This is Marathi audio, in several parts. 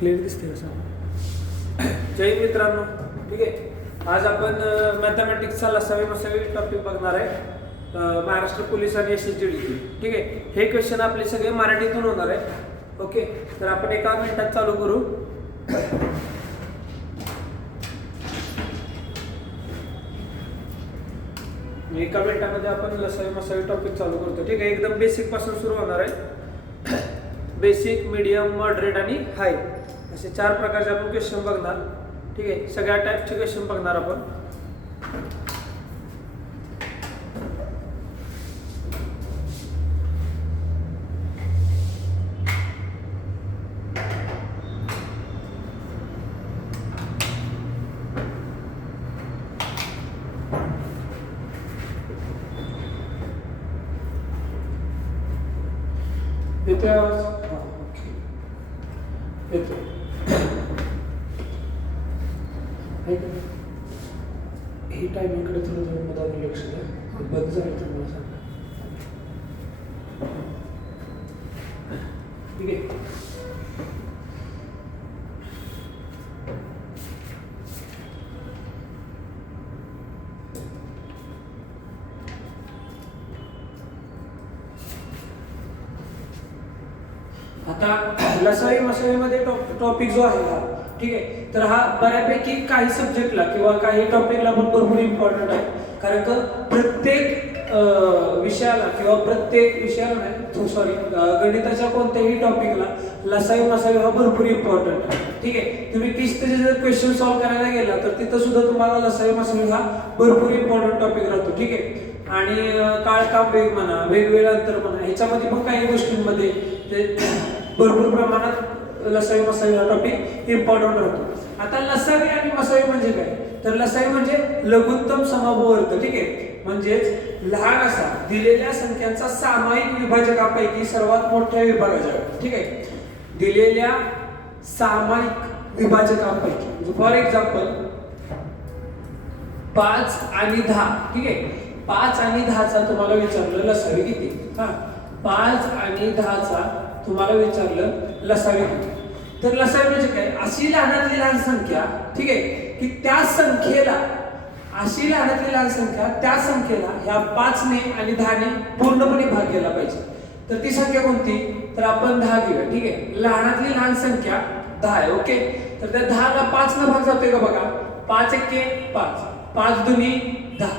क्लिअर दिसते का सांगा. जय मित्रांनो, ठीक आहे. आज आपण मॅथमॅटिक्सचा लसावी मसावी टॉपिक बघणार आहे. महाराष्ट्र पोलीस आणि SSGD, ठीक आहे. हे क्वेश्चन आपले सगळे मराठीतून होणार आहे. ओके, तर आपण एका मिनिटात चालू करू. एका मिनिटामध्ये आपण लसावी मसावी टॉपिक चालू करतो, ठीक आहे. एकदम बेसिक पासून सुरू होणार आहे. बेसिक, मीडियम, मॉडरेट आणि हाय असे 4 प्रकारचे आपण क्वेश्चन बघणार, ठीक आहे. सगळ्या टाईपचे क्वेश्चन बघणार आपण. येतो आवाज? ओके, येतो. ही टायमिंगकडे थोडं मला लक्ष द्या. बंद झालं तर मला सांगा, ठीक आहे. आता लसावी मसावीमध्ये टॉपिक जो आहे हा, ठीक आहे, तर हा बऱ्यापैकी काही सब्जेक्टला किंवा काही टॉपिकला पण भरपूर इम्पॉर्टंट आहे. कारण का प्रत्येक विषयाला किंवा प्रत्येक विषयाला नाही, सॉरी, गणिताच्या कोणत्याही टॉपिकला लसावी मसावी हा भरपूर इम्पॉर्टंट आहे, ठीक आहे. तुम्ही 30 जर क्वेश्चन सॉल्व्ह करायला गेला तर तिथं सुद्धा तुम्हाला लसावी मसावी हा भरपूर इम्पॉर्टंट टॉपिक राहतो, ठीक आहे. आणि काळकाम वेग म्हणा, वेगवेगळ्या अंतर म्हणा, ह्याच्यामध्ये पण काही गोष्टींमध्ये ते भरपूर प्रमाणात लसावी मसावी हा टॉपिक इम्पॉर्टंट राहतो. आता लसावी आणि मसावी म्हणजे काय, तर लसावी म्हणजे लघुत्तम समवर्ग, ठीक आहे. म्हणजेच लहान असा दिलेल्या संख्यांचा सामायिक विभाजकापैकी सर्वात मोठ्या विभागाच्या, ठीक आहे, दिलेल्या सामायिक विभाजकांपैकी. म्हणजे फॉर एक्झाम्पल 5 आणि 10, ठीक आहे. 5 आणि 10चा तुम्हाला विचारलं लसावी किती. हा, 5 आणि 10चा तुम्हाला विचारलं लसावी किती. तर लसावी म्हणजे काय, अशी लहानातली लहान संख्या, ठीक आहे, की त्या संख्येला, अशी लहानातली लहान संख्या त्या संख्येला ह्या 5 ने आणि 10 ने पूर्णपणे भाग केला पाहिजे. तर ती संख्या कोणती, तर आपण 10 घेऊया, ठीक आहे. लहानातली लहान संख्या 10 आहे, ओके. तर त्या 10ला 5 न भाग जातोय का बघा. 5 एके 5, 5 दुनी 10,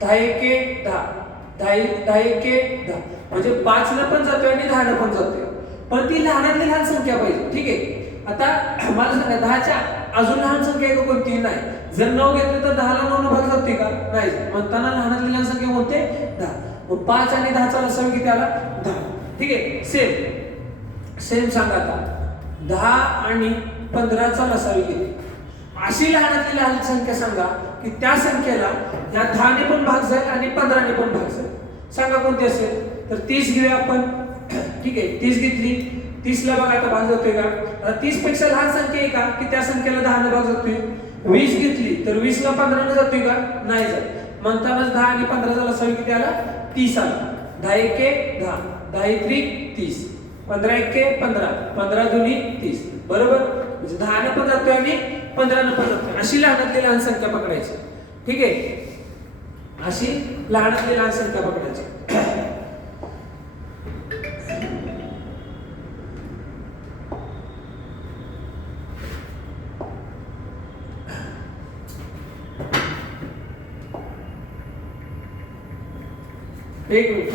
10 एके 10, 10 एके 10, म्हणजे 5 न पण जातोय आणि 10 न पण जातोय. पण ती लहानातली लहान संख्या पाहिजे, ठीक आहे. आता मला सांगा, 10च्या अजून लहान संख्या आहे का कोणती, नाही. जर 9 घेतलं तर 10ला 9 न भाग जातोय का, नाही. म्हणताना लहानातली लहान संख्या कोणते, 10. मग 5 आणि 10चा लसावी किती आला, 10, ठीक आहे. सेम सांगा आता 10 आणि 15चा लसावी किती. अशी लहानातली लहान संख्या सांगा की त्या संख्येला या 10 ने पण भाग जाईल आणि 15 ने पण भाग जाईल. सांगा कोणती असेल. तर 30 घेऊया आपण, ठीक आहे. 30 घेतली, 30ला बघा आता भाग जातोय का. आता 30 पेक्षा लहान संख्या आहे का की त्या संख्येला 10 ने भाग जातोय. 20 घेतली तर 20ला 15 ने जातोय का, नाही जात. म्हणतानाच 10 आणि 15चा लसावी किती आला, 30 आला. 10 एके 10, 10 त्रिक 30, 15 एके 15, 15 दुनी 30, बरोबर. म्हणजे 10 ने पण जातोय आणि 15 ने पण जातोय. अशी लहानातली लहान संख्या पकडायची, ठीक आहे. अशी लहानातली लहान संख्या पकडायची. एक मिनिट.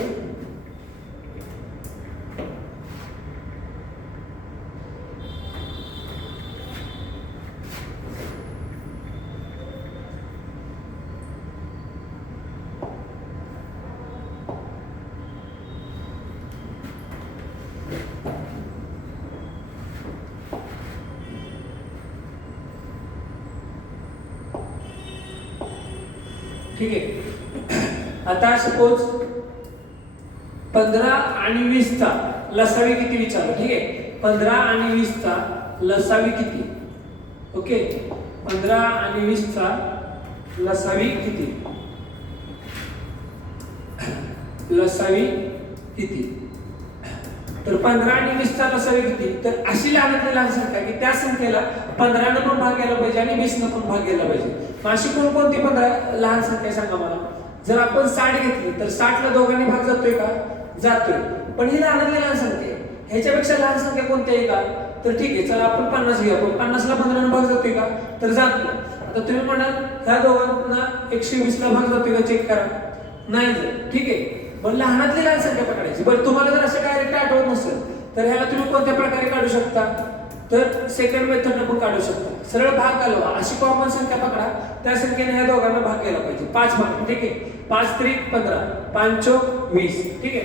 ठीक आहे. आता सपोज 15 आणि 20चा लसावी किती विचारलं, ठीक आहे. 15 आणि 20चा लसावी किती, ओके. 15 आणि 20चा लसावी किती, लसावी किती. तर 15 आणि 20 चा लसावी किती? तर अशी लहानातली लहान संख्या की त्या संख्येला 15 न पण भाग घ्यायला पाहिजे आणि 20 न पण भाग घ्यायला पाहिजे. मग अशी कोणकोणती 15 लहान संख्या सांगा मला. जर आपण 60 घेतली तर 60 ला दोघांनी भाग जातोय का? जातोय. पण ही लहानातली लहान संख्या आहे. ह्याच्यापेक्षा लहान संख्या कोणती आहे का? तर ठीक आहे, चला आपण 50 घेऊया. पण 50 ला 15 न भाग जातोय का? तर जात नाही. आता तुम्ही म्हणाल ह्या दोघांना 120 ला भाग जातोय का? चेक करा. नाही जात. ठीक आहे. पण लहानातली लहान संख्या पकडायची. बरं तुम्हाला जर असं डायरेक्ट आठवत नसेल तर ह्याला तुम्ही कोणत्या प्रकारे काढू शकता? तर सेकंड मेथडने पण काढू शकता. सरळ भाग घालवा. अशी कॉमन संख्या पकडा, त्या संख्येने ह्या दोघांना भाग घ्यायला पाहिजे. 5 भाग. ठीक आहे. 5 त्रिक 15, 5 चौक 20. ठीक आहे.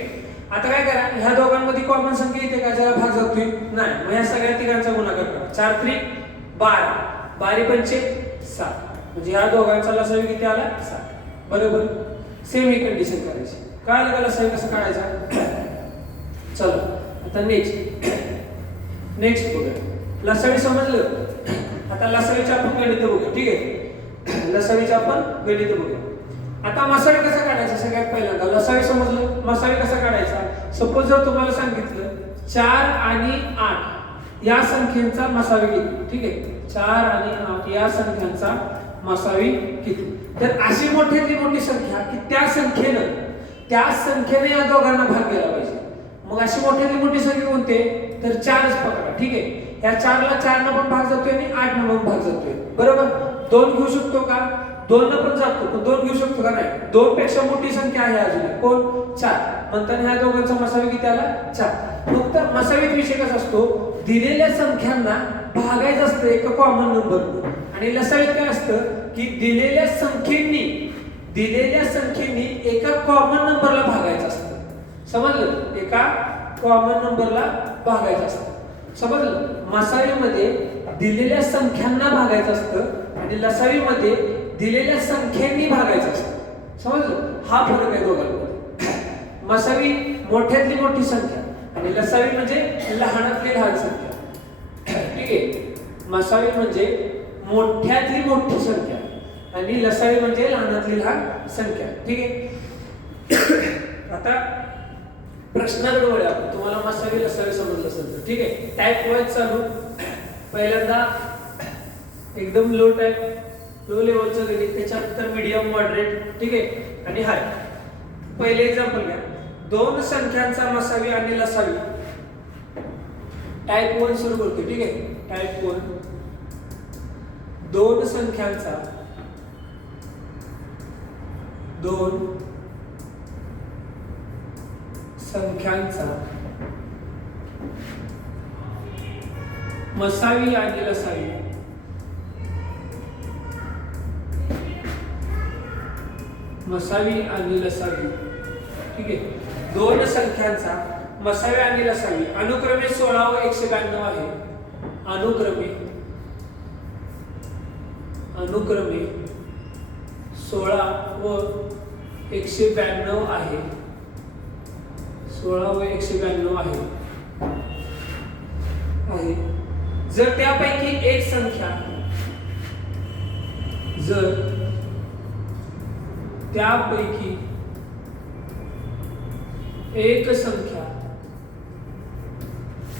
आता काय करा, ह्या दोघांमध्ये कॉमन संख्या येते का? ज्याला भाग जातोय नाही. मग ह्या सगळ्या तिघांचा गुणाकार करा. 4 त्रिक 12, 12 पंचे 7. म्हणजे ह्या दोघांचा लसावी किती आला? 7. बरोबर. सेम ही कंडिशन करायची. काय लागला लसावी कसं काढायचा? चला आता नेक्स्ट बघूया. लसावी समजलं. आता लसावीचे आपण गणित बघूया. ठीक आहे. लसावीचे आपण गणित बघूया. आता मसावी कसा काढायचा? सगळ्यात पहिल्यांदा लसावी समजलं. मसावी कसा काढायचा? सपोज जर तुम्हाला सांगितलं 4 आणि 8 या संख्येचा मसावी किती? ठीक आहे. 4 आणि 8 या संख्यांचा मसावी किती? तर अशी मोठ्यातली मोठी संख्या की त्या संख्येने या दोघांना भाग घ्यायला पाहिजे. मग अशी मोठ्यातली मोठी संख्या कोणती? तर 4च पकडा. ठीक आहे. या 4 ला 4 न पण भाग जातोय आणि 8 न पण भाग जातोय. बरोबर. 2 घेऊ शकतो का? 2 न पण जातो. पण 2 घेऊ शकतो का? नाही. 2 पेक्षा मोठी संख्या आहे अजून. कोण? 4. म्हणताना ह्या दोघांचा मसावी किती आला? 4. फक्त मसावीत विषय कसा असतो? दिलेल्या संख्यांना भागायचं असतं एका कॉमन नंबर. आणि लसावीत काय असतं की दिलेल्या संख्येनी एका कॉमन नंबरला भागायचं असतं. समजलं? एका कॉमन नंबरला भागायचं असतं. समजलं? मसावीमध्ये दिलेल्या संख्यांना भागायचं असतं आणि लसावीमध्ये दिलेल्या संख्यांनी भागायचं असतं. समजलं? हा फरक आहे दोघांमध्ये. मसावी मोठ्यातली मोठी संख्या आणि लसावी म्हणजे लहानातली लहान संख्या. ठीक आहे. मसावी म्हणजे मोठ्यातली मोठी संख्या आणि लसावी म्हणजे लहानातली लहान संख्या. ठीक आहे. आता प्रश्नाकडे वळूया. तुम्हाला मसावी लसावी समजलं असेल तर. ठीक आहे. टाइप वाईज चालू. पहिल्यांदा एकदम लो लेवलचं गणित, त्याच्यानंतर मीडियम, मॉडरेट. ठीक आहे. आणि हाय. पहिले एक्झाम्पल घ्या. 2 संख्यांचा मसावी आणि लसावी. टाइप 1 सुरू करतो. ठीक आहे. टाइप 1. 2 संख्यांचा मसावी आणि लसावी. ठीक आहे. 2 संख्यांचा मसावी आणि लसावी अनुक्रमे 16 व 192 आहे. अनुक्रमे 16 व 192 आहे. 16 व 192 आहे. जर त्यापैकी एक संख्या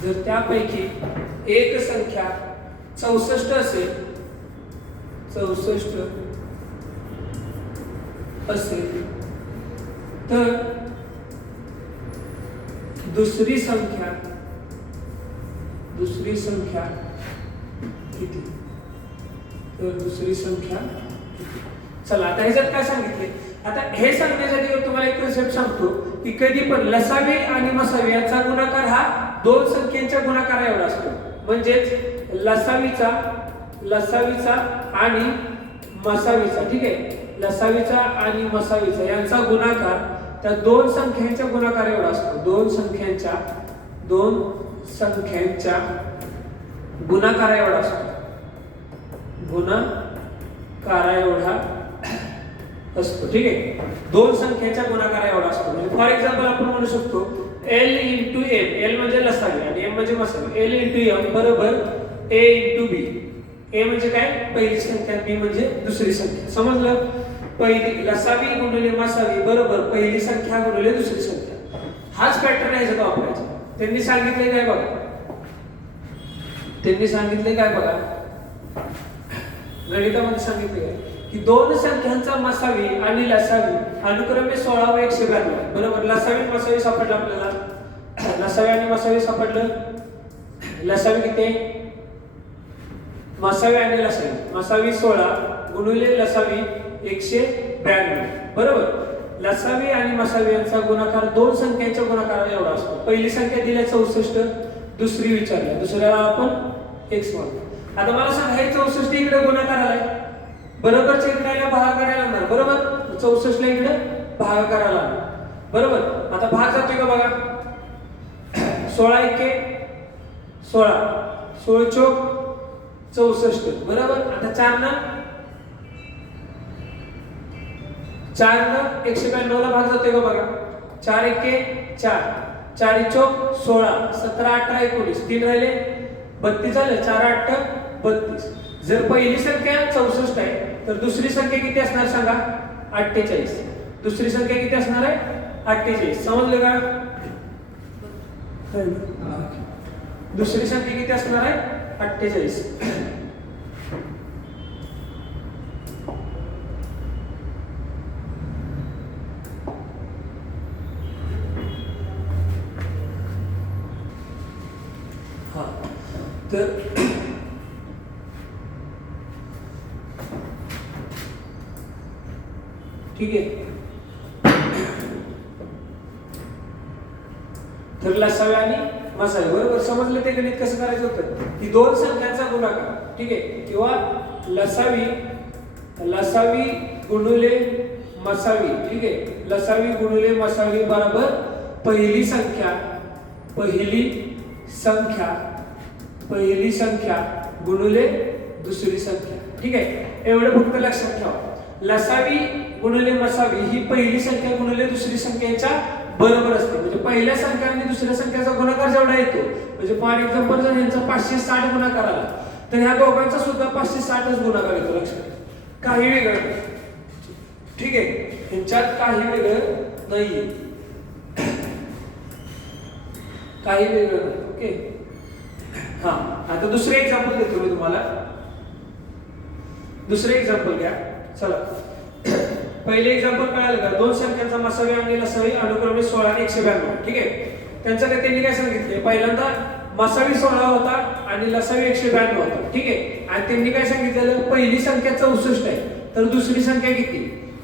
जर त्यापैकी एक संख्या 64 असेल, तर दुसरी संख्या किती? चला आता ह्याच्यात काय सांगितले? आता हे सांगण्यासाठी तुम्हाला एक कन्सेप्ट सांगतो की कधी पण लसावी आणि मसावी यांचा गुणाकार हा 2 संख्येच्या गुणाकारा एवढा असतो. म्हणजेच लसावीचा आणि मसावीचा. ठीक आहे. लसावीचा आणि मसावीचा यांचा गुणाकार त्या 2 संख्यांच्या गुणाकारा एवढा असतो. 2 संख्यांच्या गुणाकारा एवढा असतो. ठीक आहे. 2 संख्येच्या गुणाकारा एवढा असतो. म्हणजे फॉर एक्झाम्पल आपण म्हणू शकतो L × M. L म्हणजे लसावी आणि M म्हणजे मसावी. L × M बरोबर A × B. A म्हणजे काय? पहिली संख्या, B म्हणजे दुसरी संख्या. समजलं? पहिली लसावी गुणिले मसावी बरोबर पहिली संख्या गुणिले दुसरी संख्या. हाच पॅटर्न आहे जो वापरायचा. त्यांनी सांगितले काय बघा, त्यांनी सांगितले काय बघा, गणितामध्ये सांगितले काय की दोन संख्यांचा मसावी आणि लसावी अनुक्रमे 16 व 192. बरोबर, लसावी मसावी सापडलं आपल्याला, लसावी आणि मसावी सापडलं. लसावी किती, मसावी आणि लसावी, मसावी 16 गुणिले लसावी 192. बरोबर, लसावी आणि मसावी यांचा गुणाकार दोन संख्यांच्या गुणाकाराला एवढा असतो. पहिली संख्या दिल्या 64, दुसरी विचारल्या, दुसऱ्याला आपण x मानतो. आता मला सांगा हे 64 इकडे गुणाकाराला आहे, बरोबरच्या इकडे भाग करायला लागणार. बरोबर, 64 ला इकडे भाग करायला लागणार. बरोबर, आता भाग जातोय का बघा, 16 एके 16, 16 चौक 64. बरोबर, आता 4 न 192 ला भाग जातोय का बघा, 4 एके 4, 4 चौक 16, 17 18 19, 3 राहिले 32 झाले, 4 8 32. जर पहिली संख्या 64 आहे तर दुसरी संख्या किती असणार सांगा, 48. दुसरी संख्या किती असणार आहे, 48. समजलं का, दुसरी संख्या किती असणार आहे, 48. हा तर ठीक आहे. तर लसावी आणि मसावी, बरोबर समजलं ते गणित कसं करायचं होतं की दोन संख्यांचा गुणाकार, ठीक आहे, किंवा लसावी गुणिले मसावी, ठीक आहे, लसावी गुणिले मसावी बरोबर पहिली संख्या गुणिले दुसरी संख्या. ठीक आहे, एवढं फक्त लक्षात ठेवा. लसावी गुणिले मसावी ही पहिली संख्या गुणिले दुसरी संख्येच्या बरोबर असते. म्हणजे पहिल्या संख्या आणि दुसऱ्या संख्येचा गुणाकार जेवढा येतो, म्हणजे फॉर एक्झाम्पल जर यांचा 560 गुणाकार आला तर ह्या दोघांचा सुद्धा 560च गुणाकार येतो. लक्षात ठेवा, काही वेगळं नाही. ठीक आहे, ह्यांच्यात काही वेगळं नाहीये, काही वेगळं नाही. ओके, हा आता दुसरे एक्झाम्पल देतो मी तुम्हाला. दुसरे एक्झाम्पल घ्या. चला, पहिले एक्झाम्पल कळालं का, दोन संख्यांचा मसावी आणि लसावी अनुक्रमे 16 आणि 192. ठीक आहे, त्यांचं काय त्यांनी काय सांगितले, पहिल्यांदा मसावी 16 होता आणि लसावी 192 होता. ठीक आहे, आणि त्यांनी काय सांगितलेलं, पहिली संख्या 64 आहे तर दुसरी संख्या किती,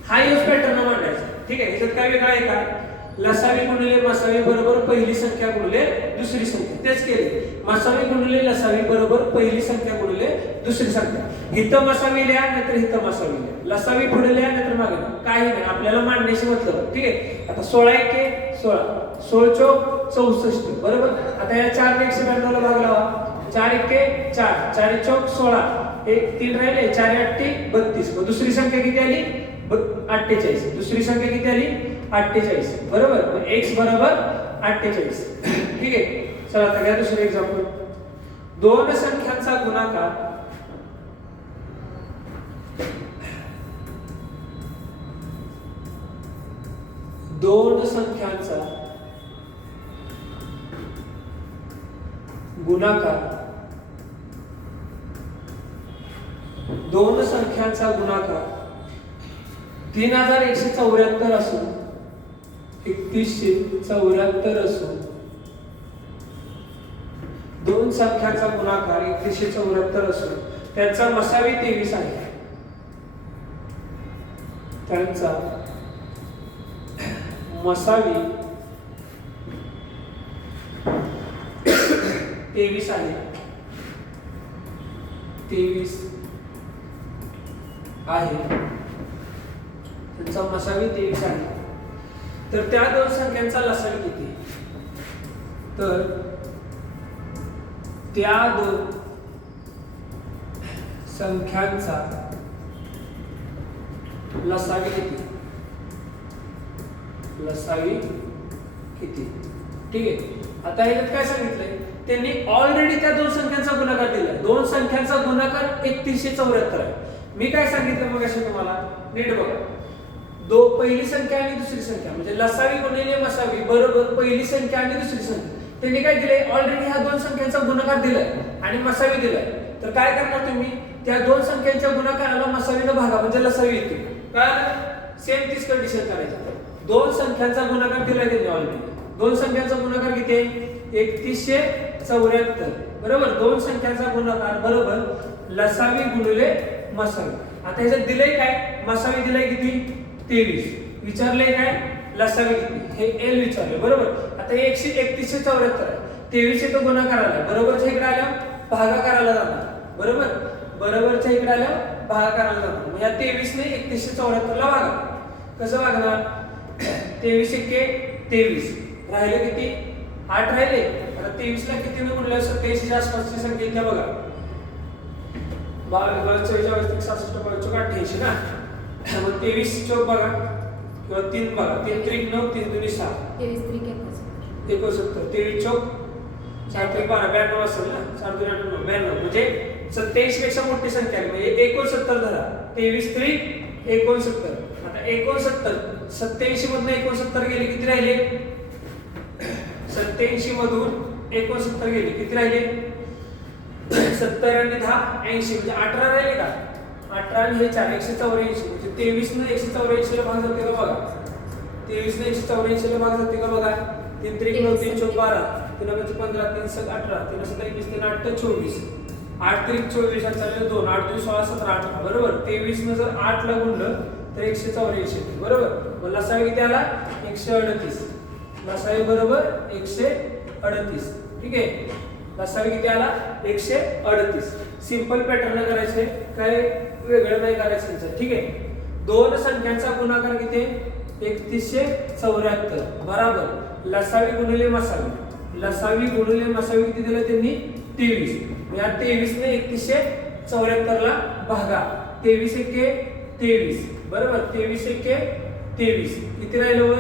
हा यूज पॅटर्न मांडायचा. ठीक आहे, ह्याच्यात काय वेगळं आहे का, लसावी गुणिले मसावी बरोबर पहिली संख्या गुणिले दुसरी संख्या, तेच केले. मसावी गुणिले लसावी बरोबर पहिली संख्या गुणिले दुसरी संख्या. इथं मसावी लिहा नाहीतर इथं मसावी लिहा, लसावी पुढे लिहा नाहीतर मागे लिहा, काही नाही, आपल्याला मांडण्याशी मतलब. ठीक आहे, आता 16 एके 16, 16 चौक 64. बरोबर, आता या 4 ने 192 ला भाग लावा, 4 एके 4, 4 चौक 16, 3 राहिले, 4 8 32. मग दुसरी संख्या किती आली, 48. दुसरी संख्या किती आली, 48. बरोबर, मग x बरोबर 48. ठीक आहे, चला आता घ्या दुसरं एक्झाम्पल. दोन संख्यांचा गुणाकार दोन संख्यांचा गुणाकार 3174 असून 3174 असून दोन संख्यांचा गुणाकार 3174 असून त्यांचा मसावी 23 आहे. त्यांचा मसावी 23 आहे, 23 आहे, त्यांचा मसावी 23 आहे. तर त्या दोन संख्यांचा लसावी किती, तर त्या दोन संख्यांचा लसावी किती, लसावी किती. ठीक आहे, आता ह्याच्यात काय सांगितलंय, त्यांनी ऑलरेडी त्या दोन संख्यांचा गुणाकार दिलाय. दोन संख्यांचा गुणाकार 3174 आहे. मी काय सांगितलं मग असे तुम्हाला नीट बघा, पहिली संख्या आणि दुसरी संख्या म्हणजे लसावी गुणिले मसावी बरोबर पहिली संख्या आणि दुसरी संख्या. त्यांनी काय दिले ऑलरेडी ह्या दोन संख्यांचा गुणाकार दिलाय आणि मसावी दिलाय तर काय करणार तुम्ही त्या दोन संख्यांच्या गुणाकाराला मसावीनं भागा म्हणजे लसावी येते काय सेम तीच कंडिशन करायची दोन संख्यांचा गुणाकार दिलाय त्यांनी ऑलरेडी दोन संख्यांचा गुणाकार किती आहे 3174 बरोबर दोन संख्यांचा गुणाकार बरोबर लसावी गुणिले मसावी आता ह्याच्यात दिलंय काय मसावी दिलाय किती 23 विचारलंय काय लसावी किती हे एल विचारले बरोबर आता 3174 आहे 23 इथं गुणाकार आला बरोबरच्या इकडे आल्या भागाकाराला जाणार बरोबर बरोबरच्या इकडे आल्या भागाकाराला जाणार मग या 23 ने 3174 ला भागा कसं भागणार 23 एके 23 राहिले किती 8 राहिले आता 23 ला किती ने गुणलं 27 च्या आसपासची संख्या इथे बघा 22 44 66 88 ना मग 23 चौक बघा किंवा 3 बघा 3 त्रिक 9 3 दुनी 6 23 त्रिक 71 23 चौक 7 त्रिक 12 92 असेल ना 7 दुनी 8 92 म्हणजे 27 पेक्षा मोठी संख्या आहे म्हणजे 69 धरा 23 त्रिक 69 आता 69 87 मधून 69 गेले किती राहिले 87 मधून 69 गेले किती राहिले 70 आणि 10 80 म्हणजे 18 राहिले का 18 आणि हे 4 184 म्हणजे 23 ने 184 ला भाग जाते का बघा 23 ने 184 ला भाग जाते का बघा 3 त्रिक 9 3 चौक 12 3 5 15 3 7 18 3 7 21 3 8 24 8 त्रिक 24 आणि चालले 2 8 2 16 17 18 बरोबर 23 ने जर 8 ला गुणलं तर 184 बरोबर मग लसावी किती आला 138 लसावी बरोबर 138 ठीक आहे लसावी किती आला 138 सिंपल पॅटर्न करायचे काय वेगळं नाही करायचं ठीक आहे दोन संख्यांचा गुणाकार किती 3174 बरोबर लसावी गुणिले मसावी किती दिलं त्यांनी 23 या 23 ने 3174 ला भागा 23 एके 23 बरोबर 23 एके 23 किती राहिलं वर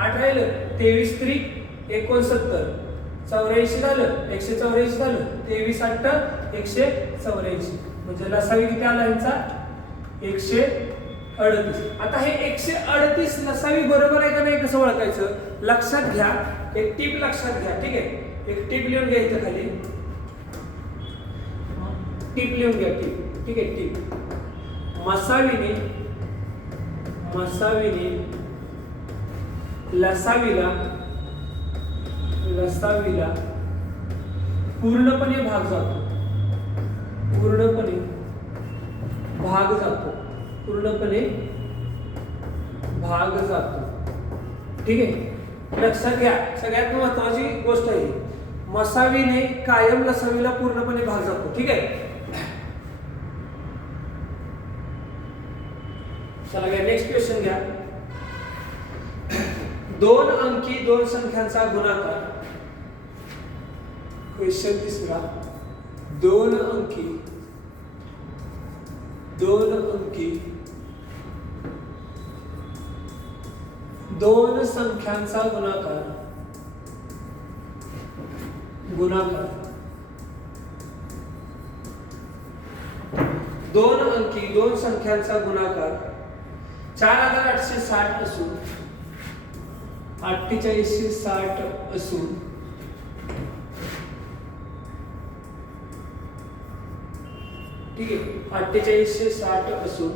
8 राहिलं 23 त्रिक 69 84 झालं 184 झालं 23 8 184 म्हणजे लसावी किती आला यांचा 138 आता हे 138 लसावी बरोबर आहे का नाही कसं ओळखायचं लक्षात घ्या एक टिप लक्षात घ्या ठीक आहे एक टिप लिहून घ्या इथं खाली टिप लिहून घ्या टिप ठीक आहे टिप मसावीने लसावीला पूर्णपणे भाग जातो ठीक आहे लक्षात घ्या सगळ्यात महत्त्वाची गोष्ट आहे मसावीने कायम लसावीला पूर्णपणे भाग जातो ठीक आहे चला घ्या नेक्स्ट क्वेश्चन घ्या दोन अंकी दोन संख्यांचा गुणाकार क्वेश्चन तिसरा दोन अंकी दोन संख्यांचा गुणाकार दोन अंकी दोन संख्यांचा गुणाकार 4860 असून 4860 असून ठीक आहे 4860 असून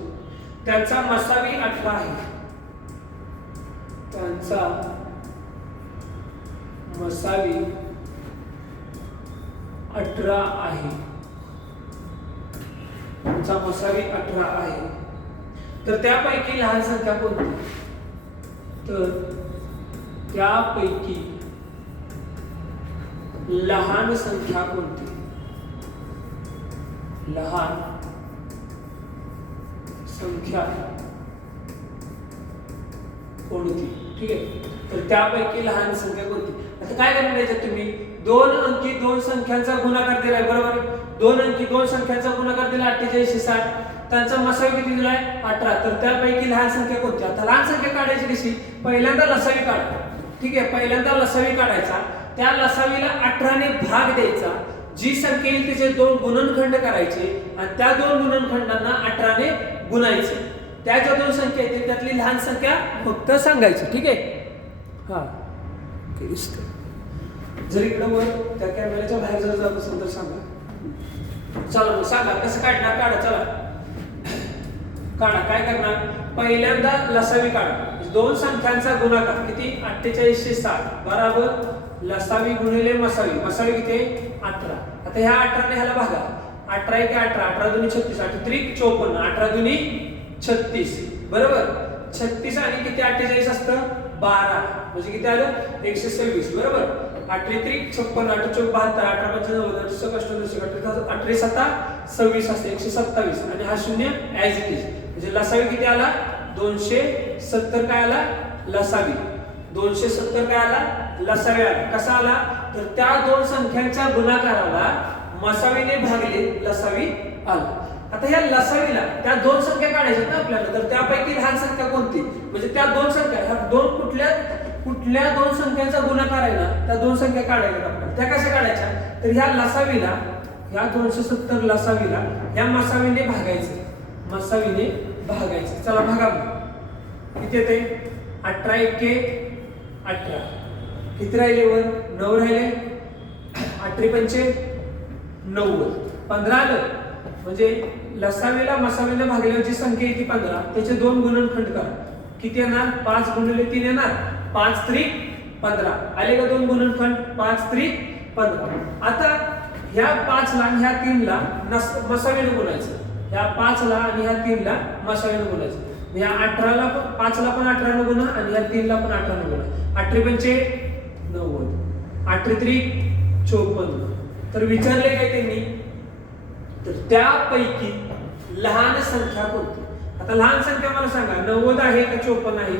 त्यांचा मसावी 18 आहे त्यांचा मसावी 18 आहे त्यांचा मसावी 18 आहे तर त्यापैकी लहान संख्या कोणती तर त्यापैकी लहान संख्या कोणती लहान संख्या कोणती ठीक आहे तर त्यापैकी लहान संख्या कोणती आता काय करणार याच्यात तुम्ही दोन अंकी दोन संख्यांचा गुणाकार दिलाय बरोबर दोन अंकी दोन संख्यांचा गुणाकार दिला 4860 त्यांचा मसावी किती दिलाय 18 तर त्यापैकी लहान संख्या कोणती आता लहान संख्या काढायची कशी पहिल्यांदा लसावी काढा ठीक आहे पहिल्यांदा लसावी काढायचा त्या लसावीला 18 ने भाग द्यायचा जी संख्या येईल तिचे दोन गुणनखंड करायचे आणि त्या दोन गुणनखंडांना 18 ने गुणायचे त्या ज्या दोन संख्या आहेत त्यातली लहान संख्या फक्त सांगायची ठीक आहे हा जर इकडं वर त्या कॅमेऱ्याच्या बाहेर जर जात असेल तर सांगा. चला मग सांगा कसं काढणार, काढा चला. काढा. काय करणार, पहिल्यांदा लसावी काढा. दोन संख्यांचा गुणाकार किती 4860 बरोबर लसावी गुणिले मसावी. मसावी किती 18. आता ह्या 18 ने ह्याला भागा. 18 1 18, 18 दुनी 36, 8 त्रिक 54, 18 दुनी 36 बरोबर. 36 आणि किती 48 असतं 12 म्हणजे किती आलं 126 बरोबर. 8 त्रिक 56, 8 चौक 72, 18 पंच 90, 8 सक 88, 18 7 26 असते 127 आणि हा शून्य ऍज इट इज. म्हणजे लसावी किती आला 270. काय आला लसावी 270. काय आला लसावी आला. कसा आला तर त्या दोन संख्यांच्या गुणाकाराला मसावीने भागले लसावी आला. आता ह्या लसावीला त्या दोन संख्या काढायच्या ना आपल्याला, तर त्यापैकी लहान संख्या कोणती, म्हणजे त्या दोन संख्या ह्या दोन कुठल्या दोन संख्यांचा गुणाकार आहे ना त्या दोन संख्या काढायच्या आपल्याला. त्या कशा काढायच्या तर ह्या लसावीला ह्या 270 लसावीला ह्या मसावीने भागायचं. मसावीने भागायचं. चला भागा. किती येते 18 1 18. किती राहिले वर 9 राहिले. 8 पंच 90 15 आलं. म्हणजे लसावीला मसावीला भागल्यावर जी संख्या येते 15 त्याचे दोन गुणनखंड करा. किती येणार 5 गुणिले 3 येणार 5 त्रिक 15 आले का दोन गुणनखंड 5 त्रिक 15. आता ह्या 5 ला आणि ह्या 3 ला मसावीने गुणायचं. ह्या 5 ला आणि ह्या 3 ला मसावीने गुणायचं. ह्या 18 ला पण 5 ला पण 18 ने गुणा आणि ह्या 3 ला पण 18 ने गुणा. 8 पंचे 90 8 त्रिक 54. तर विचारले काय त्यांनी तर त्यापैकी लहान संख्या कोणती. आता लहान संख्या मला सांगा 90 आहे का 54 आहे.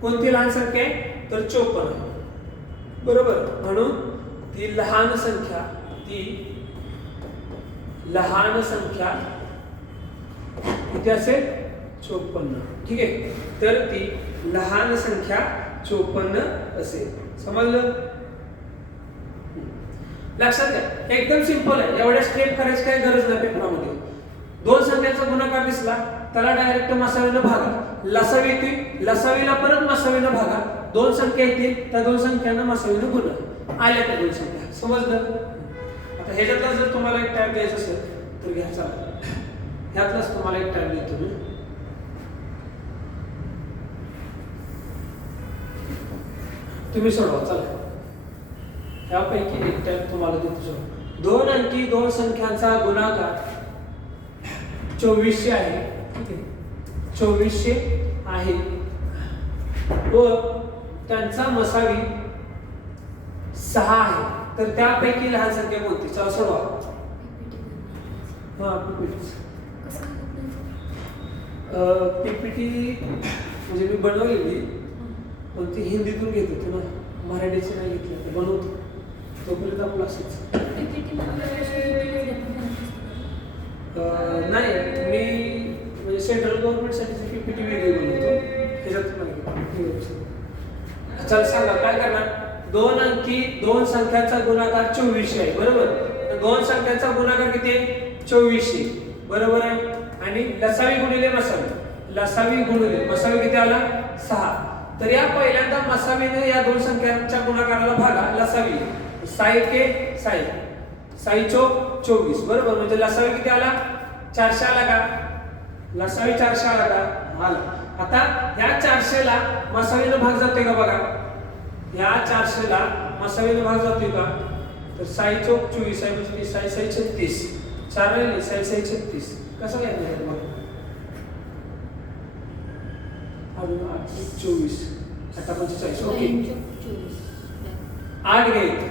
कोणती लहान संख्या आहे तर 54 आहे बरोबर. म्हणून ती लहान संख्या किती असेल 54. ठीक आहे. तर ती लहान संख्या 54 असेल. समजलं. लक्षात घ्या एकदम सिंपल आहे. एवढ्या स्टेप करायची काही गरज नाही पेपरामध्ये. दोन संख्यांचा गुणाकार दिसला त्याला डायरेक्ट मसावीने भागा. लसावी येतील लसावीला परत मसावीने भागा. दोन संख्या येतील त्या दोन संख्यांना मसावीने गुणा. आल्या त्या दोन संख्या. समजलं. आता ह्याच्यातला जर तुम्हाला एक टाइम द्यायचा असेल तर घ्या. चला ह्यातलाच तुम्हाला एक टाइम देतो मी. तुम्ही सोडवा. चला त्यापैकी एक टाइम तुम्हाला देतो. दोन अंकी दोन संख्यांचा गुणाकार 2400 आहे. ठीक आहे 2400 आहे व त्यांचा मसावी 6 आहे. तर त्यापैकी लहान संख्या कोणती. चला सोडवा. हा पीपीटी म्हणजे मी बनवलेली पण ती हिंदीतून घेत होती ना मराठीची नाही घेतली. बनवतो तोपर्यंत आपलं असंच. नाही मी म्हणजे सेंट्रल गव्हर्नमेंटसाठीची पीपीटी वेगळी बनवतो त्याच्यात नाही. चल सांगा काय करणार. दोन अंकी दोन संख्यांचा गुणाकार 2400 आहे बरोबर. तर दोन संख्यांचा गुणाकार किती आहे 2400 बरोबर आहे. आणि लसावी गुणिले मसावी. लसावी गुणिले मसावी किती आला 6. तर या पहिल्यांदा मसावीने या दोन संख्यांच्या गुणाकाराला भागा. लसावी 6 1 6 6 चौक 24 बरोबर. म्हणजे लसावी किती आला 400 आला का. लसावी 400 आला का आला. आता ह्या 400 ला मसावीने भाग जातोय का बघा. ह्या 400 ला मसावीने भाग जातोय का तर 6 चौक 24 आहे म्हणजे 6 6 36 4 राहिले 6 6 36. कसं घ्यायचं बघा. 24 8 45 ओके 8 घ्यायचं.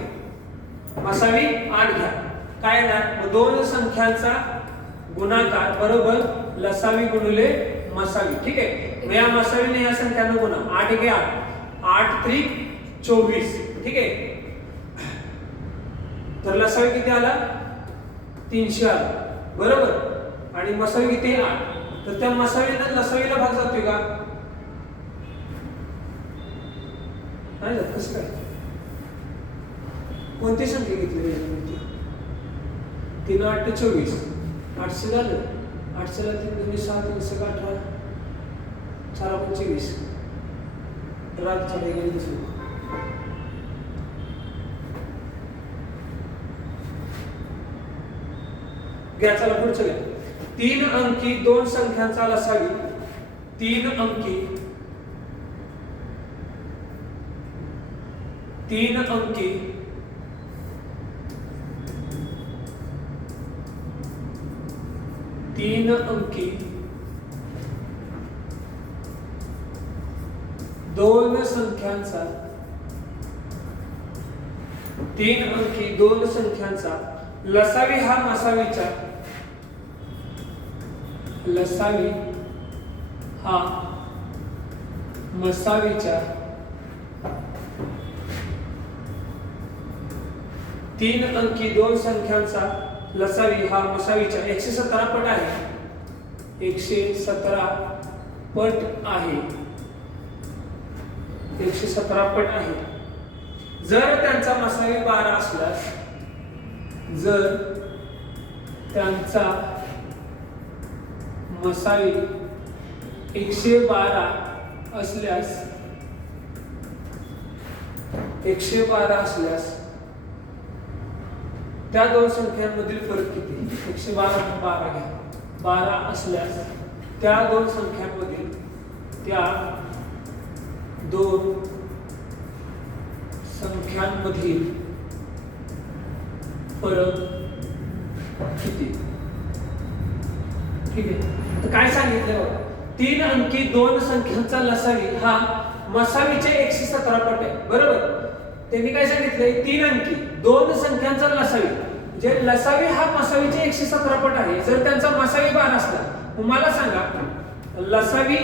मसावी 8 घ्या. काय येणार दोन संख्यांचा गुणाकार बरोबर लसावी गुणिले मसावी. ठीक आहे. मग या मसावीने या संख्यांना गुणा. 8 1 8 8 त्रिक 24. ठीक आहे. तर लसावी किती आला 300 आला बरोबर. आणि मसावी किती 8. तर त्या मसावीने लसावीला भाग जातोय का नाही जात. कसं काय कोणती संख्या घेतली 3 8 24 800 झालं. 800 ला 3 2 7 3 6 18 4 25 रात चढे गेली दिसली. घ्या चला पुढचं घ्या. 3 अंकी दोन संख्यांचा लसावी 3 अंकी 3 अंकी दोन संख्यांचा 3 अंकी दोन संख्यांचा लसावी हा मसावीचा लसावी हा मसावीच्या 3 अंकी दोन संख्यांचा लसावी हा मसावीच्या 117 पट आहे 117 पट आहे 117 पट आहे. जर त्यांचा मसावी 12 असल्यास जर त्यांचा मसावी 112 असल्यास 112 असल्यास त्या दोन संख्यांमधील फरक किती 112 12 घ्या 12 असल्यास त्या दोन संख्यांमधील फरक किती. ठीक आहे. तर काय सांगितलं बघा 3 अंकी दोन संख्यांचा लसावी हा मसावीचे 117 पट आहे बरोबर. त्यांनी काय सांगितलंय 3 अंकी दोन संख्यांचा लसावी म्हणजे लसावी हा मसावीचे 117 पट आहे. जर त्यांचा मसावी 12 असला मग मला सांगा लसावी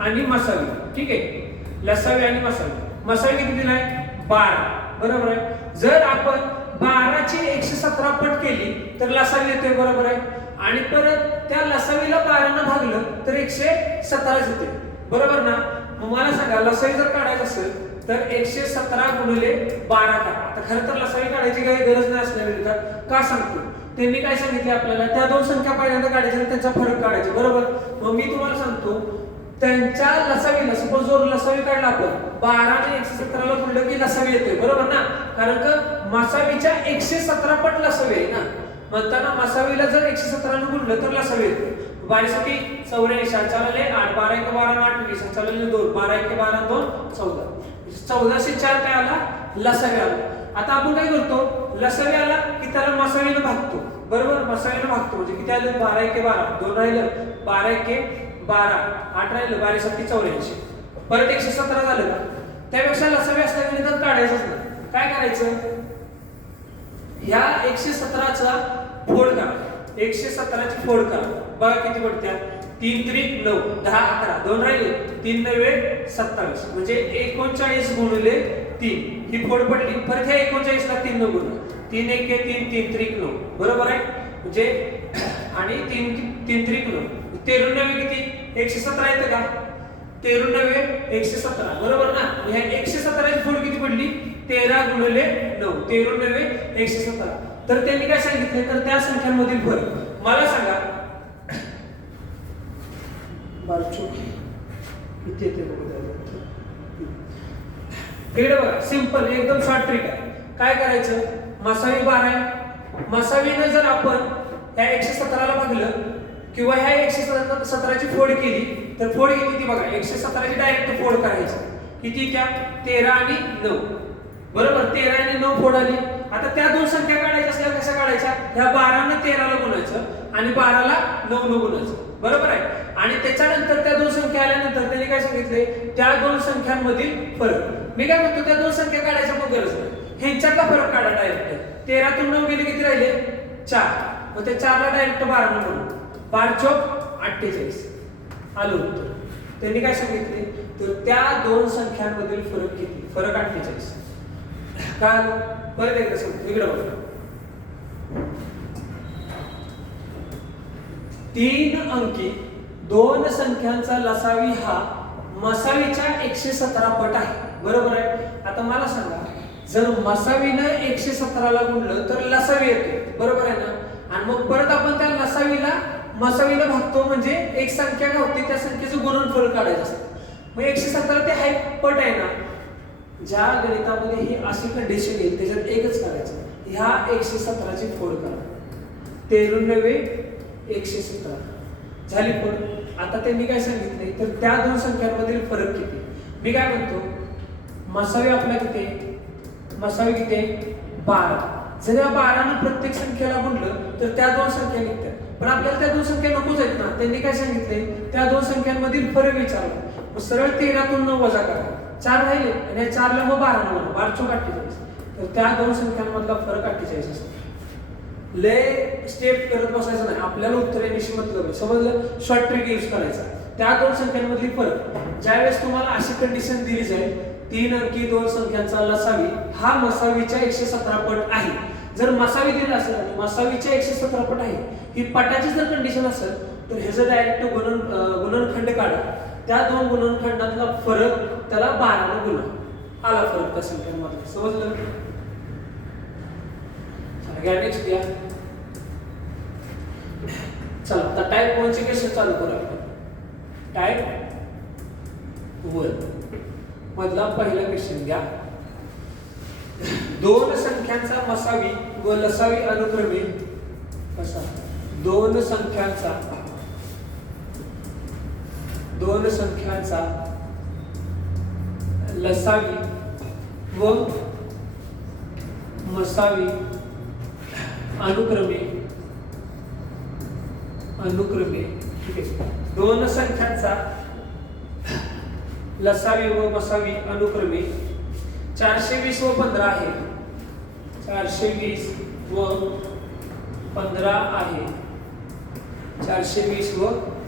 आणि मसावी. ठीक आहे. लसावी आणि मसावी किती दिलाय 12 बरोबर आहे. जर आपण 12 ची 117 पट केली तर लसावी येते बरोबर आहे. आणि परत त्या लसावीला 12 ने भागलं तर 117 येते बरोबर ना. मग मला सांगा लसावी जर काढायचं असेल तर 117 गुणिले 12 करा. आता खरं तर लसावी काढायची काही गरज नाही असल्याविरुद्ध का सांगतो त्यांनी काय सांगितले आपल्याला त्या दोन संख्या पहिल्यांदा काढायच्या आणि त्यांचा फरक काढायचा बरोबर. मग मी तुम्हाला सांगतो त्यांच्या लसावीला सपोज जर लसावी काढला आपण 12 ने 117 ला गुणलं की लसावी येते बरोबर ना. कारण का मसावीच्या 117 पट लसावी आहे ना. म्हणताना मसावीला जर 117 ने गुणलं तर लसावी येते. 12 साठी 84 चालले 8 12 1 12 8 20 चालले 2 12 1 12 2 14 14 से 4 काय आला लसावी आला. आता आपण काय करतो लसावी आला की त्याला मसावीने भागतो बरोबर. मसावीने भागतो म्हणजे किती आले 12 1 12 2 राहिलं 12 1 12 8 राहिलं 12 साठी 84 परत 117 झालं का. त्यापेक्षा लसावी असल्याने काढायचंच नाही. काय करायचं ह्या 117 चा फोड करा 117 ची फोड करा बघा किती पडत्या 3 त्रिक 9 10 11 2 राहिले 3 9 27 म्हणजे 39 गुणिले 3 ही फोड पडली. परत ह्या 39 ला 3 न गुणलं 3 1 3 3 त्रिक 9 बरोबर आहे. म्हणजे आणि 3 त्रिक 9 13 9 किती 117 येतं का 13 9 117 बरोबर ना. ह्या 117 ची फोड किती पडली 13 गुणिले 9 13 9 117. तर त्यांनी काय सांगितले तर त्या संख्यांमधील फरक मला सांगा किती येते बघा. सिंपल एकदम शॉर्ट ट्रिक आहे. काय करायचं मसावी 12 आहे. मसावीने जर आपण ह्या 117 ला भागलं किंवा ह्या 117 ची फोड केली तर फोड किती बघा 117 ची डायरेक्ट फोड करायची किती त्या 13 आणि 9 बरोबर. 13 आणि 9 फोड आली. आता त्या दोन संख्या काढायच्या असल्या कशा काढायच्या ह्या 12 ने 13 ला गुणायचं आणि 12 ला 9 ने गुणायचं बरोबर आहे. आणि त्याच्यानंतर त्या दोन संख्या आल्यानंतर त्यांनी काय सांगितले त्या दोन संख्यांमधील फरक. मी काय म्हणतो त्या दोन संख्या काढायच्या पण गरज नाही ह्यांच्यातला फरक काढा डायरेक्ट. 13 तून 9 गेले किती राहिले 4 मग ते 4 ला डायरेक्ट 12 ने गुणू 12 चौक 48 आलं उत्तर. त्यांनी काय सांगितले तर त्या दोन संख्यांमधील फरक किती फरक 48. काय परत एकदा सांगतो इकडे बघा 3 अंकी दोन संख्यांचा लसावी हा मसावीच्या 117 पट आहे बरोबर आहे. आता मला सांगा जर मसावीनं 117 ला गुणलं तर लसावी येते बरोबर आहे ना. आणि मग परत आपण त्या मसावीला भागतो म्हणजे एक संख्या होती त्या संख्येचं गुणनफळ काढायचं असतं. मग 117 ते हाय पट आहे ना. ज्या गणितामध्ये ही अशी कंडिशन येईल त्याच्यात एकच करायचं ह्या 117 ची फोड करा 13 117 झाली. पण आता त्यांनी काय सांगितले तर त्या दोन संख्यांमधील फरक किती. मी काय म्हणतो मसावी आपला किती आहे, मसावी किती आहे 12. जर या 12 प्रत्येक संख्येला गुणलं तर त्या दोन संख्या निघतात. पण आपल्याला त्या दोन संख्या नकोच आहेत ना. त्यांनी काय सांगितले त्या दोन संख्यांमधील फरक विचारला. मग सरळ 13तून 9 वजा करा, 4 राहिले आणि 4ला मग 12 म्हणा, 12 चौक 48. तर त्या दोन संख्यांमधला फरक 48 असतो. लय स्टेप करत बसायचं नाही, आपल्याला उत्तर येण्याशी मतलब आहे. समजलं, शॉर्ट ट्रिक यूज करायचा. त्या दोन संख्यांमधली फरक ज्यावेळेस तुम्हाला अशी कंडिशन दिली जाईल 3 अंकी दोन संख्यांचा लसावी हा मसावीच्या 117 पट आहे. जर मसावी दिला असेल आणि मसावीच्या 117 पट आहे ही पटाची जर कंडिशन असेल तर ह्याचं डायरेक्ट गुणनखंड काढा. त्या दोन गुणनखंडातला फरक त्याला 12 ने गुणा, आला फरक त्या संख्यांमधला. समजलं. चला नेक्स्ट घ्या. चला आता टाइप 1 चे क्वेश्चन चालू करू आपण. टाइप 1 मधला पहिला क्वेश्चन घ्या. दोन संख्यांचा मसावी व लसावी अनुक्रमे कसा. दोन संख्यांचा लसावी व मसावी अनुक्रमे ठीक आहे. दोन संख्यांचा लसावी व मसावी अनुक्रमे 420 व 15 आहे. 420 व 15 आहे. 420 व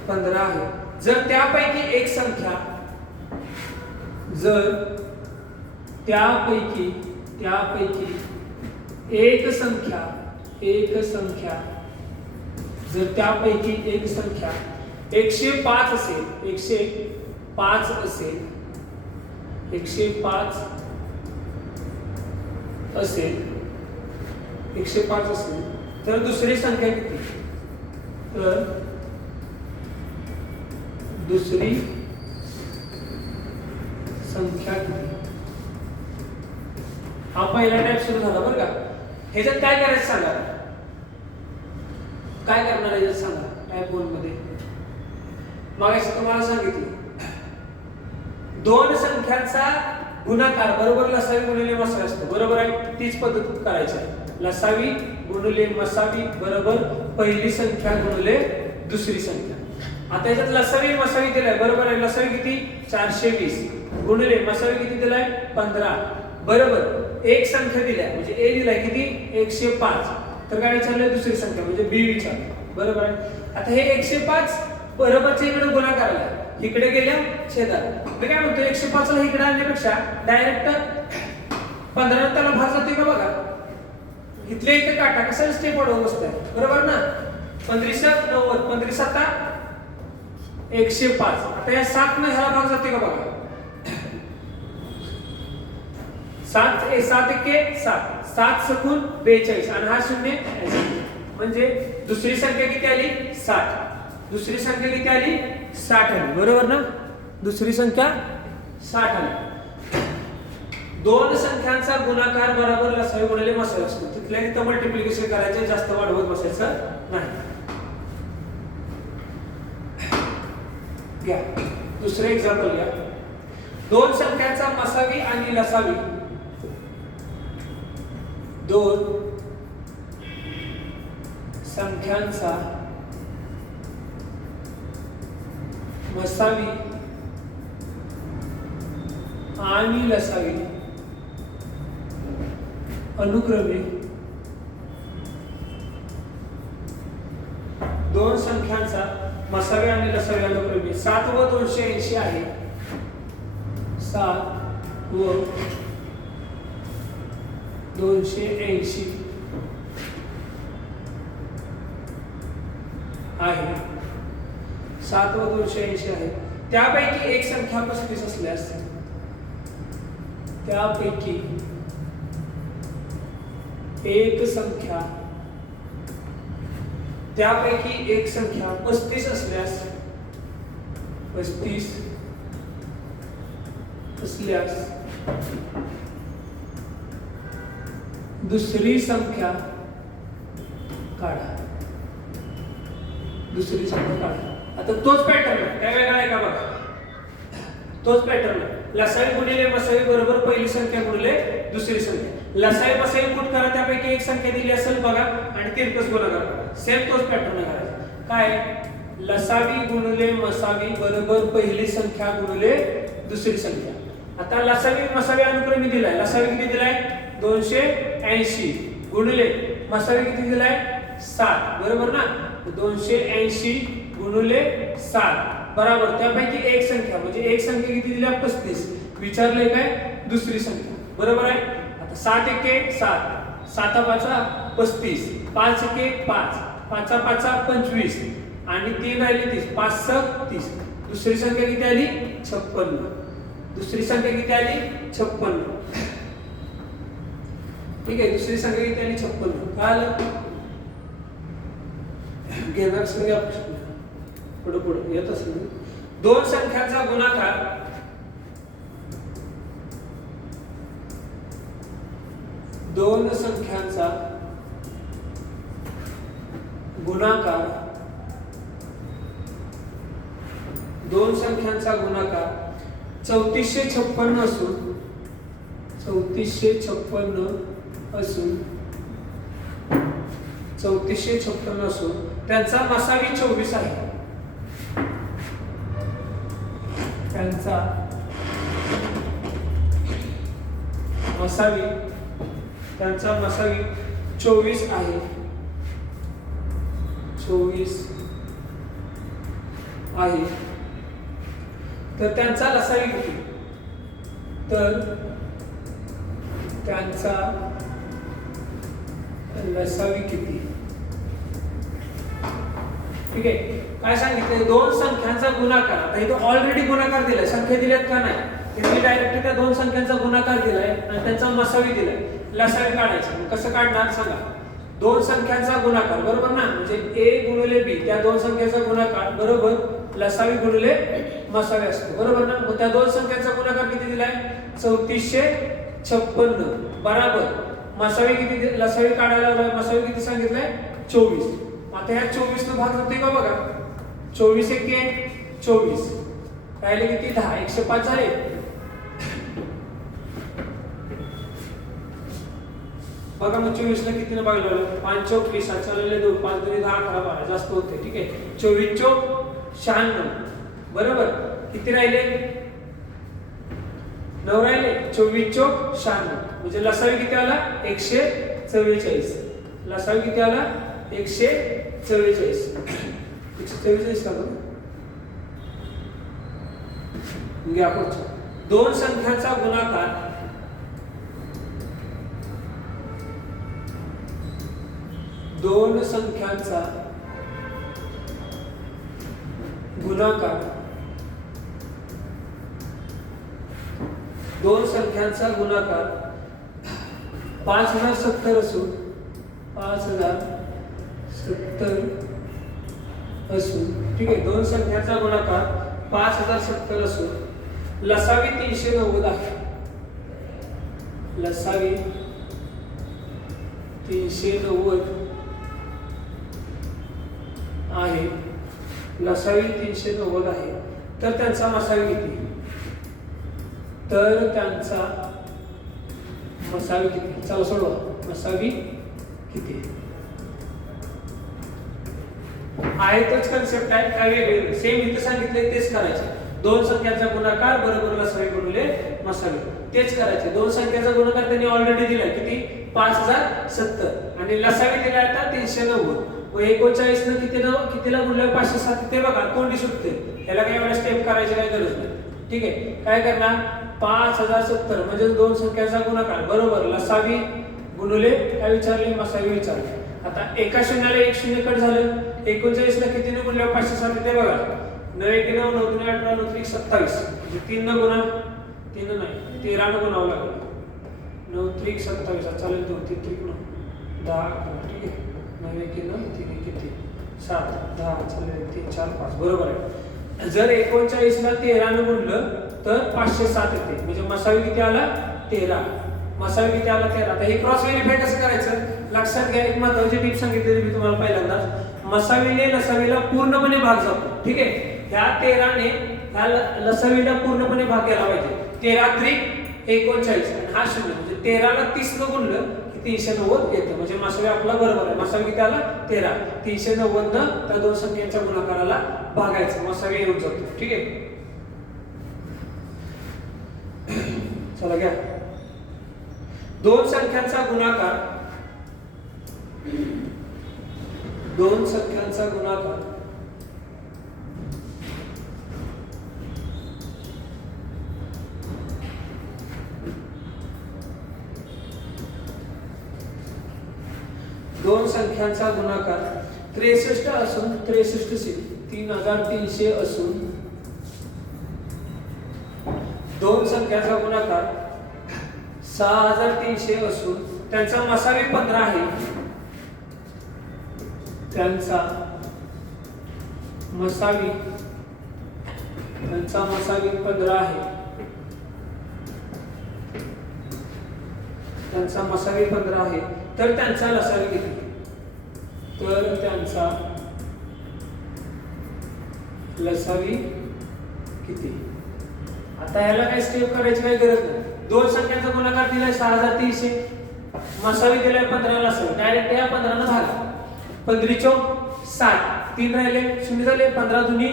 15 आहे. जर त्यापैकी एक संख्या जर त्यापैकी एक संख्या जर त्यापैकी एक संख्या 105 असेल 105 असेल 105 असेल तर दुसरी संख्या किती. तर दुसरी संख्या किती. हा पहिला टाइप सुरू झाला बरं का. ह्याच्यात काय करायचं सांगा, काय करणार आहे सांगा. टाइप 1 मध्ये मागाशी तुम्हाला सांगितलं दोन संख्यांचा गुणाकार बरोबर लसावी गुणिले मसावी असतो. बरोबर आहे, तीच पद्धत करायची आहे. लसावी गुणिले मसावी बरोबर पहिली संख्या गुणिले दुसरी संख्या. आता याच्यात लसावी मसावी दिलाय बरोबर आहे. लसावी किती 420 गुणिले मसावी किती दिलाय 15 बरोबर. एक संख्या दिलाय म्हणजे ए दिलाय किती 105. तर काय विचारलंय दुसरी संख्या म्हणजे बी विचारलं बरोबर आहे. आता हे 105 बरोबरच्या इकडे गुणाकार आला, इकडे गेल्या छेदात. मी काय म्हणतो 105 ला इकडे आणण्यापेक्षा डायरेक्ट 15 त्याला भाग जातोय का बघा. इथल्या इथे काटा कसा स्टेप वाढवून बसताय बरोबर ना. 15 90 15 105. आता या 7 ने ह्याला भाग जातोय का बघा. 7 1 7 सकून 42 आणि हा 0 म्हणजे दुसरी संख्या किती आली 60. दुसरी संख्या किती आली 60 आली बरोबर ना. दुसरी संख्या 60 आली. दोन संख्यांचा गुणाकार बरोबर लसावी गुणिले मसावी असतो. तिथल्या तिथं मल्टिप्लिकेशन करायचे, जास्त वाढवत बसायचं नाही. घ्या दुसरे एक्झाम्पल घ्या. दोन संख्यांचा मसावी आणि लसावी दोन संख्यांचा मसावी आणि लसावी अनुक्रमे दोन संख्यांचा मसावी आणि लसावी अनुक्रमे 7 व 280 आहे. 7 व 280 आहे. 7 व 280 आहे. त्यापैकी एक संख्या 35 असल्यास त्यापैकी एक संख्या 35 असल्यास 35 असल्यास दुसरी संख्या काढा. दुसरी संख्या काढा. आता तोच पॅटर्न आहे, काय वेगळा आहे का बघा, तोच पॅटर्न आहे. लसावी गुणिले मसावी बरोबर पहिली संख्या गुणिले दुसरी संख्या. लसावी मसावी पुट करा, त्यापैकी एक संख्या दिली असेल बघा आणि तिरकस गुणाकार करा. सेम तोच पॅटर्न करायचा. काय, लसावी गुणिले मसावी बरोबर पहिली संख्या गुणिले दुसरी संख्या. आता लसावी मसावी अनुक्रमे दिलाय. लसावी किती दिलाय 280 गुणिले मसावी किती दिलाय 7, बरोबर ना. 280 गुणिले 7 बरोबर त्यापैकी एक संख्या, म्हणजे एक संख्या किती दिली 35. विचारलंय काय, दुसरी संख्या, बरोबर आहे. आता 7 एके 7, 7 पाचा 35, 5 एके 5, 5 पाचा 25 आणि 3 राहिली 30, 5 6 30. दुसरी संख्या किती आली 56. दुसरी संख्या किती आली 56. ठीक आहे, दुसरी संख्या किती आली 56. काय आलं, घेणार संख्या पुढे पुढे येत असेल. दोन संख्यांचा गुणाकार दोन संख्यांचा गुणाकार 3456 असून 3456 असून त्यांचा मसावी 24 आहे. त्यांचा मसावी 24 आहे. 24 आहे. तर त्यांचा लसावी किती, तर त्यांचा लसावी किती. ठीक आहे, काय सांगितलं, दोन संख्यांचा गुणाकार. आता इथं ऑलरेडी गुणाकार दिलाय, संख्या दिल्यात का नाही, त्यांनी डायरेक्ट त्या दोन संख्यांचा गुणाकार दिलाय आणि त्यांचा मसावी दिलाय. लसावी काढायचं, कसं काढणार सांगा. दोन संख्यांचा गुणाकार, बरोबर ना, म्हणजे a गुणिले b, त्या दोन संख्यांचा गुणाकार बरोबर लसावी गुणिले मसावी असतो, बरोबर ना. मग त्या दोन संख्यांचा गुणाकार किती दिलाय 3456 बरोबर मसावी किती, लसावी काढायला लावलाय, मसावी किती सांगितलंय 24. आता ह्या 24 न भाग होते का बघा, 24 एके 24 राहिले किती 10, 105 झाले. बघा मग 24 ला किती भाग लावला, 5 चौक 20, 2 5 2 10 11 12 जास्त होते. ठीक आहे, 24 चौक 96 बरोबर. किती राहिले 9 राहिले, 24 चौक 96 म्हणजे लसावी किती आला 144. लसावी किती आला 144. 144 का बघ घ्या पुढचा. दोन संख्यांचा गुणाकार दोन संख्यांचा गुणाकार दोन संख्यांचा गुणाकार 5070 असून 5070 असून ठीक आहे, दोन संख्यांचा गुणाकार 5070 असून लसावी 390 आहे. लसावी 390 आहे. लसावी 390 आहे. तर त्यांचा मसावी किती, तर त्यांचा मसावी किती, चला सोडवा. मसावी किती आहे तोच कन्सेप्ट आहे, काय वेगळे सेम इथं सांगितलंय तेच करायचं. दोन संख्यांचा गुणाकार बरोबर लसावी गुणिले मसावी तेच करायचे. दोन संख्यांचा गुणाकार त्यांनी ऑलरेडी दिलाय किती 5070 आणि लसावी दिलाय आता 390. व 39 न कितीला गुणलं 507 ते बघा तोंडी सुटते. याला काही एवढा स्टेप करायची काही गरज नाही. ठीक आहे, काय करणार 5070 म्हणजे दोन संख्यांचा गुणाकार बरोबर लसावी गुणिले काय विचारले मसावी विचारले. आता एका शून्याला एक शून्य कट झालं. 39 ला कितीने गुणलं 507 ते बघा 9 1 9 9 2 18 9 3 27 म्हणजे 3 न गुणा 3 नाही 13 न गुणावं लागेल. 9 3 27 चालेल 2 3 3 10 ठीक आहे. 9 1 9 3 1 3 7 10 चालेल 3 4 5 बरोबर आहे. जर 39 ला 13 न गुणलं तर 507 येते म्हणजे मसावी किती आला 13. मसावी किती आला 13. आता हे क्रॉस व्हेरिफाय कसं करायचं लक्षात घ्या, एक महत्त्वाची टिप सांगितलेली मी तुम्हाला पहिल्यांदाच, मसावीने लसावीला पूर्णपणे भाग जातो. ठीक आहे, ह्या 13ने ह्या लसावीला पूर्णपणे भाग गेला पाहिजे. 13 त्रिक 39 आणि हा 0 म्हणजे 13 ला 30 न गुणलं की 390 येतं. म्हणजे मसावी आपला बरोबर आहे. मसावी किती आला 13, 390 न त्या दोन संख्यांच्या गुणाकाराला भागायचं, मसावी येऊन जातो. ठीक आहे, चला घ्या. दोन संख्यांचा गुणाकार, दोन संख्यांचा गुणाकार दोन संख्यांचा गुणाकार 63 असून 63 से 3300 असून दोन संख्यांचा गुणाकार 6300 असून त्यांचा मसावी 15 आहे. त्यांचा मसावी 15 आहे. त्यांचा मसावी 15 आहे. तर त्यांचा लसावी किती? तर त्यांचा लसावी किती? आता याला काही स्टेप करायची काही गरज नाही. दोन संख्यांचा गुणाकार दिलाय 6300, मसावी दिलाय 15, लसावी डायरेक्ट या 15 न भागा. 15 चौक 7, 3 राहिले 0 झाले, 15 दुनी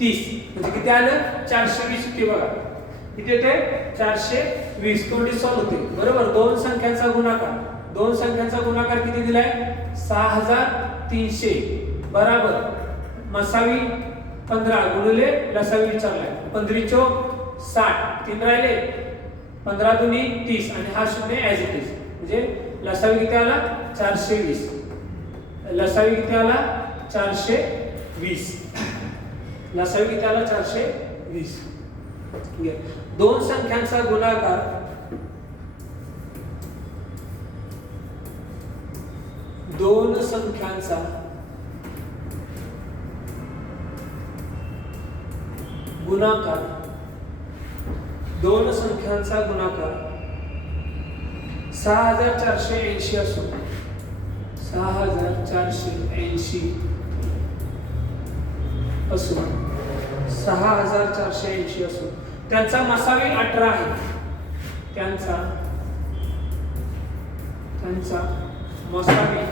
30 म्हणजे किती आलं 420. किती बघा किती येते 420. तोंडी सॉल्व होते बरोबर. दोन संख्यांचा गुणाकार, दोन संख्यांचा गुणाकार किती दिलाय 6300 बरोबर मसावी 15 गुणिले लसावी विचारलाय. 15 चौक 60, 3 राहिले 15 दुनी 30 आणि हा 0 ऍज इट इज म्हणजे लसावी किती आला 420. लसावी किती आला 420. लसावी किती आला 420. दोन संख्यांचा गुणाकार, दोन संख्यांचा गुणाकार, दोन संख्यांचा गुणाकार 6480 असून 6480 असून 6480 असून त्यांचा मसावी 18 आहे. त्यांचा मसावी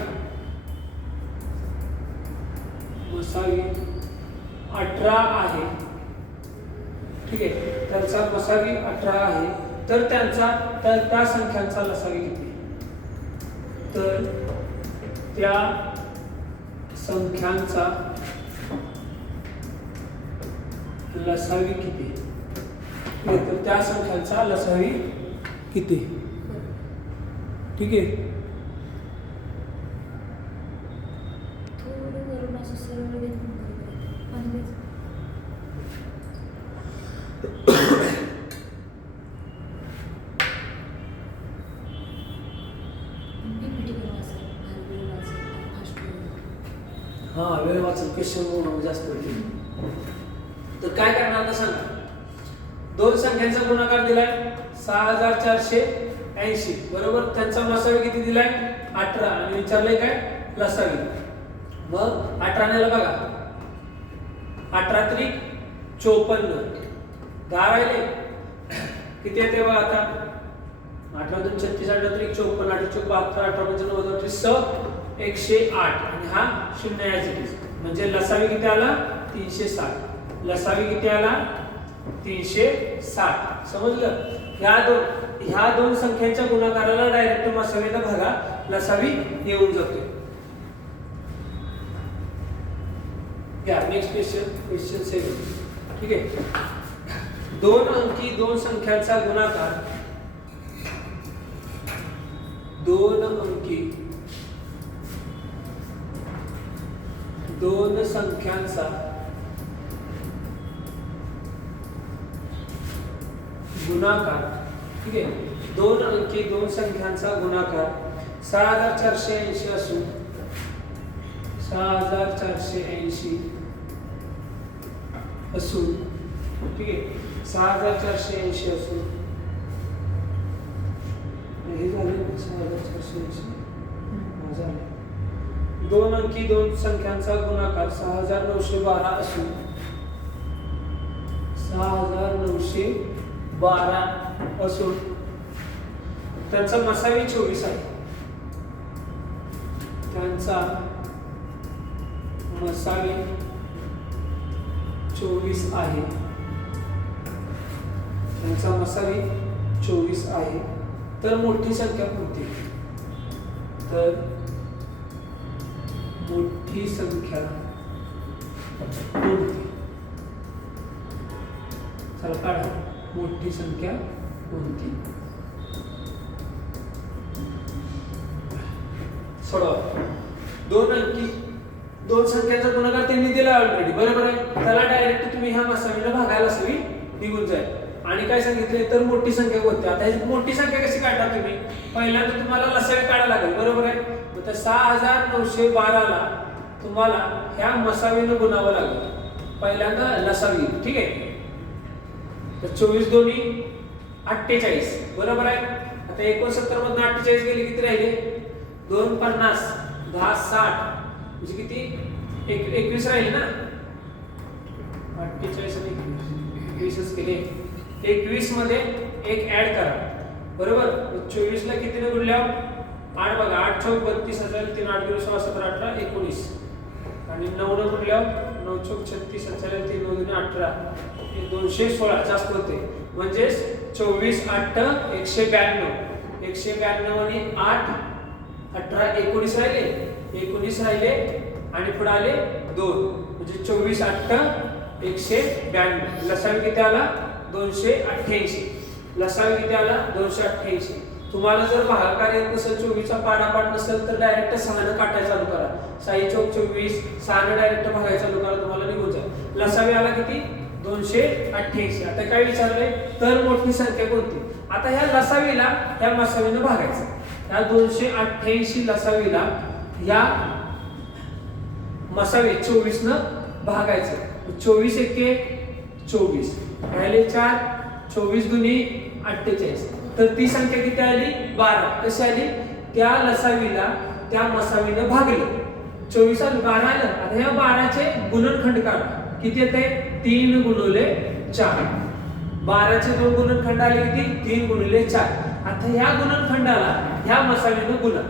18 आहे. ठीक आहे, त्यांचा मसावी 18 आहे. तर त्यांचा त्या संख्यांचा लसावी किती? तर त्या संख्यांचा लसावी किती? तर त्या संख्यांचा लसावी किती? ठीक आहे, हा वेळ वाचन क्वेश्चन जास्त होईल. तर काय करणार आता सांगा. दोन संख्यांचा गुणाकार दिलाय 6480 बरोबर. त्यांचा मसावी किती दिलाय 18 आणि विचारलंय काय लसावी. मग 18 नेला बघा 18 त्रिक 54, 10 राहिले किती येते बघा आता 18 2 36 18 त्रिक 54, 8 चौक 72, 18 म्हणजे 90 108 आणि हा 0 ऍज इट इज म्हणजे लसावी किती आला 360. लसावी किती आला 360. समजलं. ह्या दोन संख्यांच्या गुणाकाराला डायरेक्ट मसावीला भागा, लसावी येऊन जातो. या नेक्स्ट क्वेश्चन 7. ठीक आहे, दोन अंकी दोन संख्यांचा गुणाकार, दोन अंकी दोन संख्यांचा गुणाकार. ठीक आहे, दोन अंकी दोन संख्यांचा गुणाकार 6480 असून 6480 असून ठीक आहे 6480 असून हे झाले 6480 माझा दोन अंकी दोन संख्यांचा गुणाकार 6912 असून 6912 असून त्यांचा मसावी 24 आहे. त्यांचा मसावी 24 आहे. त्यांचा मसावी 24 आहे. तर मोठी संख्या कोणती? तर मोठी संख्या कोणती? चला काढा. मोठी संख्या कोणती? सोडवा. दोन अंकी दोन संख्यांचा गुणाकार त्यांनी दिला ऑलरेडी, बरोबर आहे. त्याला डायरेक्ट तुम्ही ह्या मसावीला भागायला सवी निघून जाईल. आणि काय सांगितले तर मोठी संख्या कोणती? आता ही मोठी संख्या कशी काढणार तुम्ही? पहिल्यांदा तुम्हाला लसावी काढायला लागेल, बरोबर आहे. तर 6912 ला तुम्हाला ह्या मसावीने गुणावं लागेल. पहिल्यांदा लसावी, ठीक आहे. तर 24 दोन्ही 48, बरोबर आहे. आता 69 मधून 48 गेले किती राहिले? 2 50 10 60 म्हणजे किती? 21 राहिले ना. 48 आणि 21 केले. 21 मध्ये एक ऍड करा, बरोबर. 24 ला कितीने गुणल्यावर 8 बघा. 8 चौक 32 हजार 3 8 2 16 17 18 19 आणि 9 ने गुणल्यावर 9 चौक 36 हजार 3 9 2 18 216 जास्त होते. म्हणजे 24 8 192 192 आणि 8 18 19 राहिले. 19 राहिले आणि पुढे आले 2 म्हणजे 24 8 192. लसावी किती आला? 288. लसावी किती आला? 288. तुम्हाला जर भागाकार येत नसेल, 24 चा पाडापाड नसेल तर डायरेक्ट 6 ने काटायला चालू करा. 6 चौक 24 6 ने डायरेक्ट भागायला चालू करा, तुम्हाला निघून जाईल. लसावी आला किती? 288. आता काय विचारलंय? तर मोठी संख्या कोणती? आता ह्या लसावीला ह्या मसावीने भागायचं. ह्या 288 लसावीला या मसावी 24 न भागायचं. 24 एके 24 राहिले 4 24 दुनी 48. तर ती संख्या किती आली? 12. कशी आली? त्या लसावीला त्या मसावीने भागले. 24 आलं 12 आलं. आता ह्या 12चे गुणनखंड काढा. किती येते? 3 गुणिले 4. 12चे दोन गुणनखंड आले किती? 3 गुणिले 4. आता ह्या गुणनखंडाला ह्या मसावीने गुणा.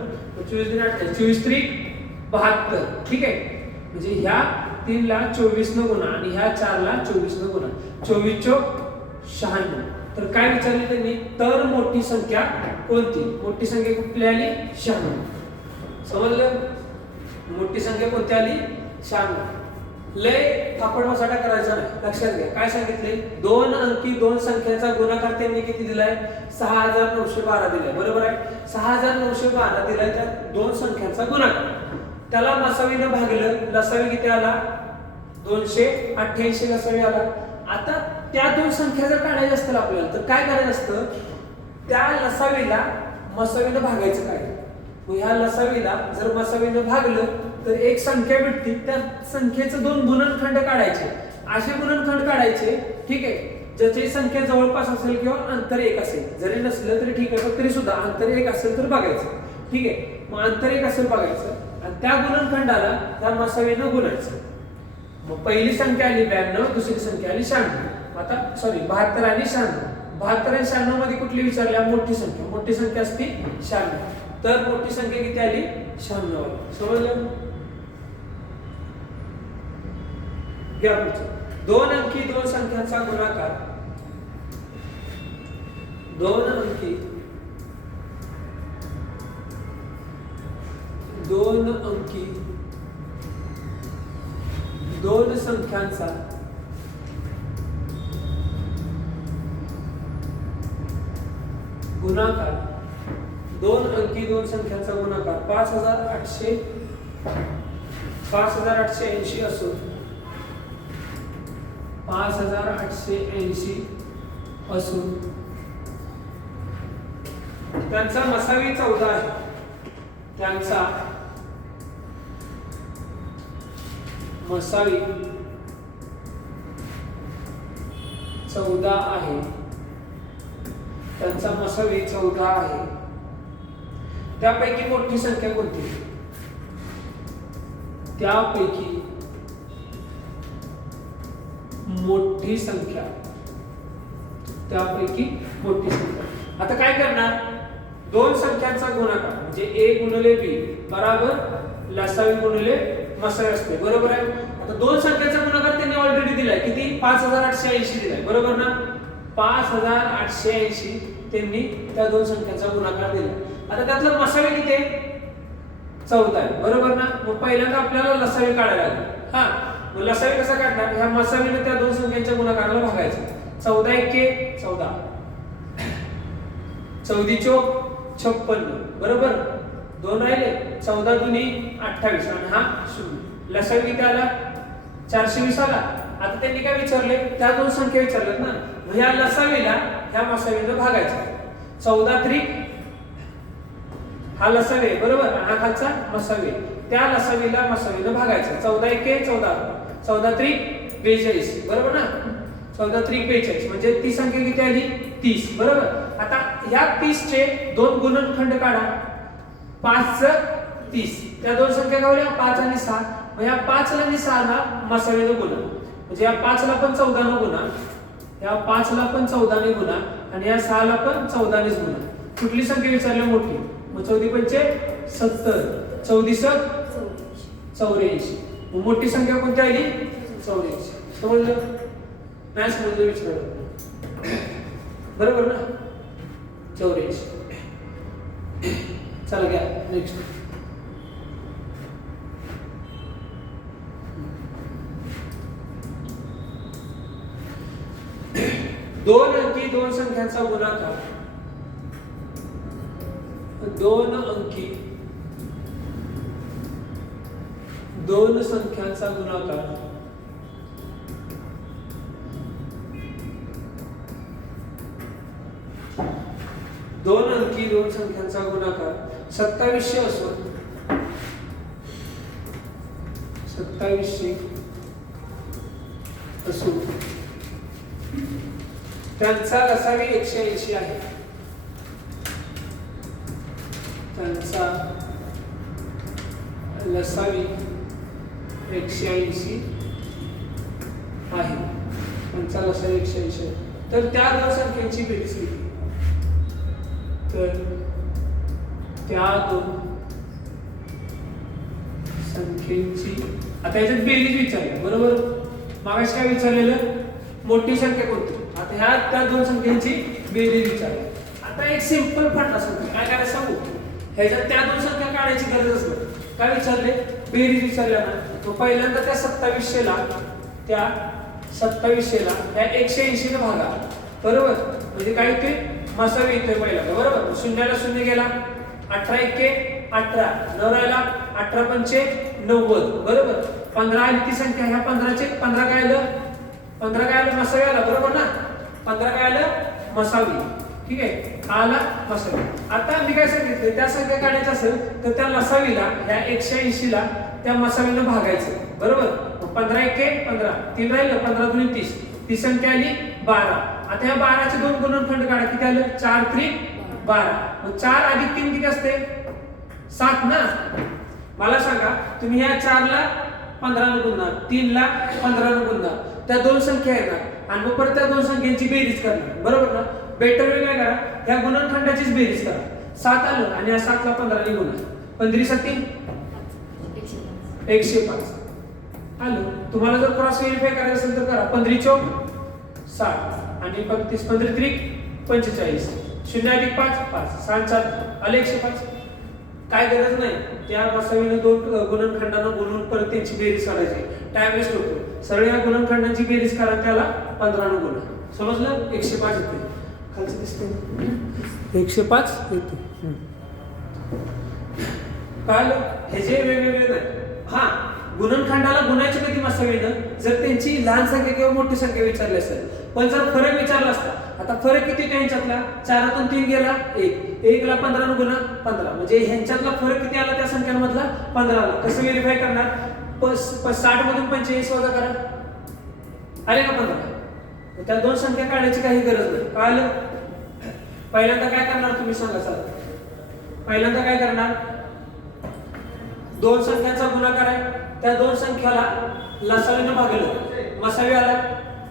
24 दुनी 48 24 त्रिक 72, ठीक आहे. म्हणजे ह्या 3 ला 24 न गुणा आणि ह्या 4 ला 24 न गुणा. 24 चौक 96. तर काय विचारले त्यांनी? तर मोठी संख्या कोणती? मोठी संख्या कुठली आली? 96. समजलं? मोठी संख्या कोणती आली? 96. लय थापड मसाटा करायचा नाही, लक्षात घ्या. काय सांगितले? दोन अंकी दोन संख्यांचा गुणाकार त्यांनी किती दिलाय? 6912 दिलाय, बरोबर आहे. 6912 दिलाय. त्या दोन संख्यांचा गुणाकार त्याला मसावीने भागलं. लसावी किती आला? 288 लसावी आला. आता त्या दोन संख्या जर काढायच्या असतील आपल्याला तर काय करायचं असतं? त्या लसावीला मसावीने भागायचं काय? मग ह्या लसावीला जर मसावीने भागलं तर एक संख्या भेटते. त्या संख्येचं दोन गुणनखंड काढायचे. असे गुणनखंड काढायचे, ठीक आहे, ज्याची संख्या जवळपास असेल किंवा अंतर 1 असेल. जरी नसलं तरी ठीक आहे, पण तरी सुद्धा अंतर 1 असेल तर बघायचं, ठीक आहे. मग अंतर 1 असेल बघायचं आणि त्या गुणनखंडाला त्या मसावीने गुणायचं. मग पहिली संख्या आली 92, दुसरी संख्या आली 96. आता सॉरी 72 आणि 96. 72 आणि 96 मध्ये कुठली विचारल्या? मोठी संख्या. मोठी संख्या असते 96. तर मोठी संख्या किती आली? 96. समजलं? घ्या पुढचं. दोन अंकी दोन संख्यांचा गुणाकार. दोन अंकी दोन संख्यांचा गुणाकार. दोन अंकी दोन संख्यांचा गुणाकार 5880 असून 5880 असून त्यांचा मसावी 14 आहे. त्यांचा मसावी 14 आहे. त्यांचा मसावी 14 आहे. त्यापैकी मोठी संख्या कोणती? त्यापैकी मोठी संख्या, त्यापैकी मोठी संख्या. आता काय करणार, दोन संख्यांचा गुणाकार म्हणजे a गुणिले b बरोबर लसावी गुणिले मसावी असते, बरोबर आहे. आता दोन संख्यांचा गुणाकार त्यांनी ऑलरेडी दिलाय, किती 5880 दिलाय, बरोबर ना. 5880 त्यांनी त्या दोन संख्यांचा गुणाकार दिला. आता त्यातलं मसावी किती आहे, 14 आहे, बरोबर ना. मग पहिल्यांदा आपल्याला लसावी काढायला लागेल. हा, मग लसावी कसा काढणार, ह्या मसावीने त्या दोन संख्यांच्या गुणाकाराला भागायचं. 14 एके 14, 14 चोक 56, बरोबर. दोन राहिले, 14 दुनी 28 आणि हा 0. लसावी किती आला, 420 आला. आता त्यांनी काय विचारले, त्या दोन संख्या विचारल्यात ना, मग ह्या लसावीला ह्या मसावीने भागायचं. 14 त्रिक हा लसावी आहे, बरोबर, आणि हा खालचा मसावी. त्या लसावीला मसावीने भागायचं. 14 एके 14, 14 त्रिक 42, बरोबर ना. 14 त्रिक 42 म्हणजे ती संख्या किती आली, 30, बरोबर. आता ह्या 30 चे दोन गुणनखंड काढा. 5 च 30, त्या दोन संख्या गावल्या 5 आणि 6. मग ह्या 5 ला आणि 6 ला मसावीने गुणा, म्हणजे या 5 ला पण 14 ने गुणा, या 5 ला पण 14 ने गुणा आणि या 6 ला पण 14 नेच गुणा. कुठली संख्या विचारली, मोठी. मग 14 पंचे 70, 14 84. मग मोठी संख्या कोणती आली, 84. समजलं, नाही समजलं विचारलं, बरोबर ना. 84. चला घ्या नेक्स्ट. दोन अंकी दोन संख्यांचा गुणाकार, दोन अंकी दोन संख्यांचा गुणाकार दोन अंकी दोन संख्यांचा गुणाकार 2700 असून 2700 असून त्यांचा लसावी 180 आहे. त्यांचा लसावी 180 आहे. त्यांचा लसावी 180 आहे. तर त्या दोन संख्यांची बेरीज किती, तर त्या दोन संख्येची, आता याच्यात बेरीज विचारली, बरोबर. मागाशी काय विचारलेलं, मोठी संख्या कोणती. आता ह्या त्या दोन संख्यांची बेरीज विचारली. आता एक सिंपल फंडा सांगतो, काय करायचं सांगू. ह्याच्यात त्या दोन संख्या काढायची गरजच नाही. काय विचारले, बेरीज विचारल्या ना. तो पहिल्यांदा त्या 2700 ला त्या 2700 ला त्या 180 ने भागा, बरोबर. म्हणजे काय ते मसावी येतोय पहिल्यांदा, बरोबर. शून्याला शून्य गेला, 18 एके 18, 9 राहिला, 18 पंचे 90, बरोबर. 15 आली ती संख्या, ह्या 15 चे 15 काय आलं, 15 काय आलं, मसावी आला, बरोबर ना. 15 काय आलं, मसावी, ठीक आहे. आला मसावी. आता मी काय सांगितलं, त्या संख्या काढायच्या असेल तर त्या लसावीला ह्या 180 ला त्या मसावीनं भागायचं, बरोबर. 15 एके 15, 3 राहिलं, 15 दुनी 30, ती संख्या आली 12. आता ह्या 12 चे दोन गुणनखंड काढा, किती आलं, 4 त्रिक 12. मग 4 अधिक 3 किती असते, 7 ना. मला सांगा, तुम्ही ह्या 4 ला 15 ने गुणणार, 3 ला 15 ने गुणणार, त्या दोन संख्या येणार आणि मग परत त्या दोन संख्यांची बेरीज करणार, बरोबर ना. बेटर वे काय करा, ह्या गुणनखंडाचीच बेरीज करा. 7 आलं आणि या 7 ला 15 ने गुणा, 15 7 105 आलं. तुम्हाला जर क्रॉस व्हेरिफाय करायचं असेल तर करा. 15 चौक 60 आणि 35, 15 त्रिक 45, 0 अधिक 5 5, 6 4 आले 105. काय गरज नाही, त्या मसावीने दोन गुणनखंडांना गुणून परत त्यांची बेरीज काढायची, टाइम वेस्ट होतो. सरळ या गुणनखंडांची बेरीज करा, त्याला 15 ने गुणा. समजलं, 105 येते. खालचं दिसते 105 येते. कळलं, हे जे वेगवेगळे नाही. हा, गुणनखंडाला गुणायचे कधी मसावीनं, जर त्यांची लहान संख्या किंवा मोठी संख्या विचारली असेल. पण जर फरक विचारला असता, आता फरक किती त्यांच्यातला, 4 3 गेला 1, 1 ला 15 ने गुणा 15, म्हणजे ह्यांच्यातला फरक किती आला त्या संख्यांमधला 15 ला. कसं व्हेरीफाय करणार, 60 मधून 45 वजा करा, आले का 15. त्या दोन संख्या काढायची काही गरज नाही. कळलं. पहिल्यांदा काय करणार तुम्ही सांगा. चला, पहिल्यांदा काय करणार, दोन संख्यांचा गुणाकार आहे, त्या दोन संख्याला लसावीनं भागलं, मसावी आला,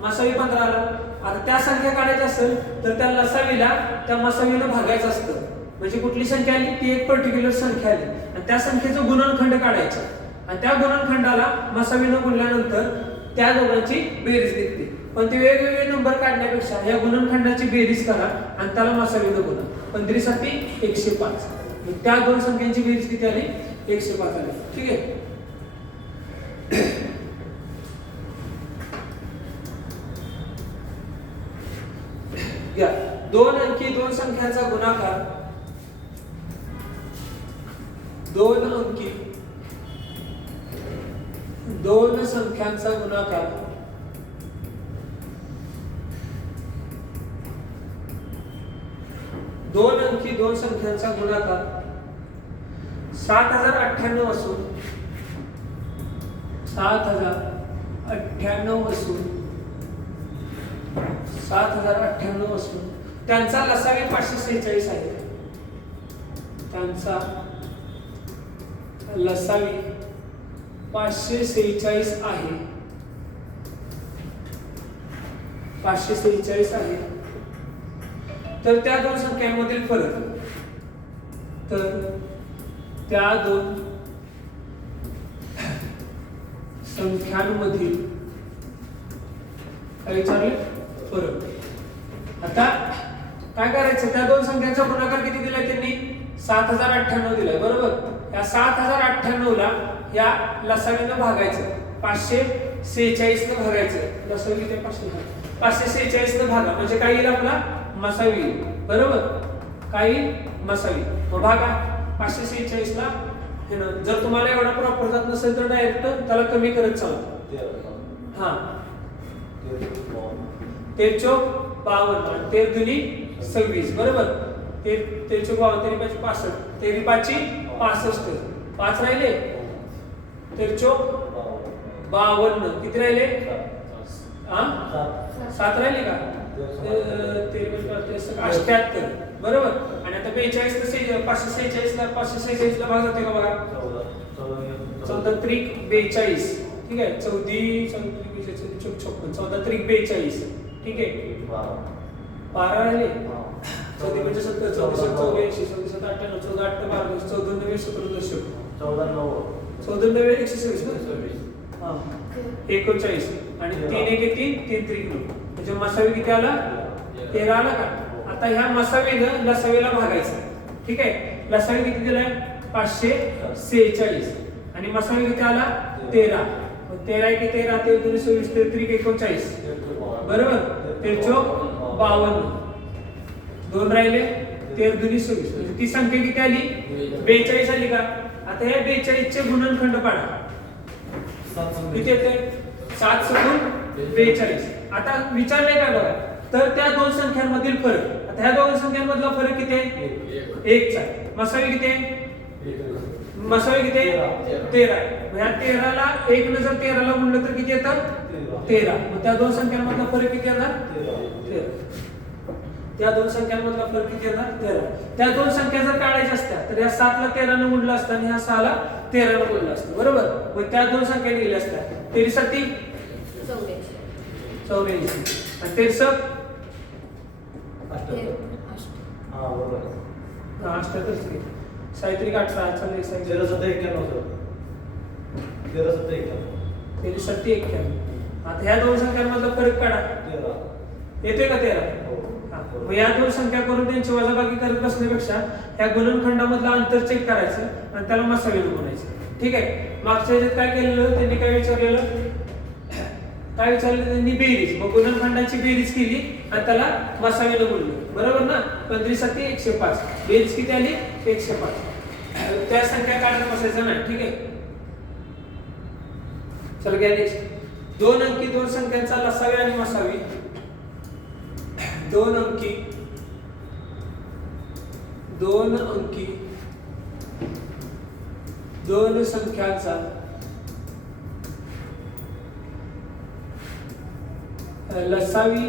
मसावी 15 आला. आता त्या संख्या काढायची असेल तर त्या लसावीला त्या मसावीनं भागायचं असतं. म्हणजे कुठली संख्या आली ती एक पर्टिक्युलर संख्या आली आणि त्या संख्येचं गुणनखंड काढायचं आणि त्या गुणनखंडाला मसावीनं गुणल्यानंतर त्या दोघांची बेरीज निघते. पण ते वेगवेगळे नंबर काढण्यापेक्षा या गुणनखंडाची बेरीज करा आणि त्याला मसावीनं गुणा. 15 × 7 = 105. त्या दोन संख्यांची बेरीज किती आली? 105 आली. ठीक आहे. या दोन अंकी दोन संख्यांचा गुणाकार, दोन अंकी दोन संख्यांचा गुणाकार दोन अंकी दोन संख्यांचा गुणाकार 7098 असून 7098 असून त्यांचा लसावी 546 आहे. त्यांचा लसावी 546 आहे. 546 आहे. तर त्या दोन संख्यांमधील फरक, तर त्या दोन संख्यांमधील काय विचारले? फरक. आता काय करायचं? त्या दोन संख्यांचा गुणाकार किती दिलाय त्यांनी? 7098 दिलाय, बरोबर. या 7098 ला या लसावीनं भागायचं, 546 ने भागायचं. लसावी किती? 546 ने भागा म्हणजे काय येईल? आपला मसावी येईल, बरोबर. काही मसावी मग भागा 546 ला. जर तुम्हाला एवढा प्रॉपर जात नसेल तर डायरेक्ट त्याला कमी करत चालतो. हा 13 चौक 52 आणि 13 दुनी 26, बरोबर. 13 चौक 52, 13 5 65, 13 5 65, 5 राहिले. 13 चौक 52, किती राहिले? 7 राहिले का? 78, बरोबर. आणि आता 42 ला 546 ला भाग जाते का बघा? 14 त्रिक 42, ठीक आहे. 14 त्रिक 42, ठीक आहे. 12 राहिले. 14 म्हणजे 70, 14 84, 14 98, 14 8 12, 14 9 17 14 9 126, हा 39 आणि 3 1 3 3 त्रिक 9 म्हणजे मसावी किती आला? 13 आला का? आता ह्या मसावीनं लसावीला भागायचं, ठीक आहे. लसावी किती दिलाय? 546 आणि मसावी किती आला? 13. 13 1 13, 13 2 26, 13 त्रिक 39, बरोबर. 13 चौक 52, 2 राहिले. 13 2 26 म्हणजे ती संख्या किती आली? 42 आली का? आता या 42 चे गुणनखंड पाडा. किती येते? 7 × 42. आता विचारले काय बघा? तर त्या दोन संख्यांमधील फरक, आता ह्या दोन संख्यांमधला फरक किती आहे? 1 आहे. मसावी किती आहे? मसावी किती आहे? 13 आहे. ह्या 13 ला 1 ने जर 13 ला गुणलं तर किती येतं? 13. मग त्या दोन संख्यांमधला फरक किती येणार? 13. त्या दोन संख्यांमधला फरक किती येणार? 13. त्या दोन संख्या जर काढायच्या असत्या तर या 7 ला 13 ने गुणलं असतं आणि ह्या 6 ला 13 ने गुणलं असतं, बरोबर. मग त्या दोन संख्या निघल्या असत्या. 13 7 84 आणि 13 साहित्रिक 18 41 आता ह्या दोन संख्यांमधला फरक काढा. येतोय का? 13. मग या दोन संख्या करून त्यांची वजाबाकी करत बसण्यापेक्षा ह्या गुणनखंडामधलं अंतर चेक करायचं आणि त्याला मसावीनं गुणायचं, ठीक आहे. मागच्या ह्याच्यात काय केलेलं? त्यांनी काय विचारलेलं? त्यांनी बेरीज, मग गुणनखंडाची बेरीज केली आणि त्याला मसावीनं गुणलं, बरोबर ना. 15 7 105, बेरीज किती आली? 105. त्या संख्या काढत बसायचं नाही, ठीक आहे. चल घ्या नेक्स्ट. दोन अंकी दोन संख्यांचा लसावी आणि मसावी, दोन अंकी दोन संख्यांचा लसावी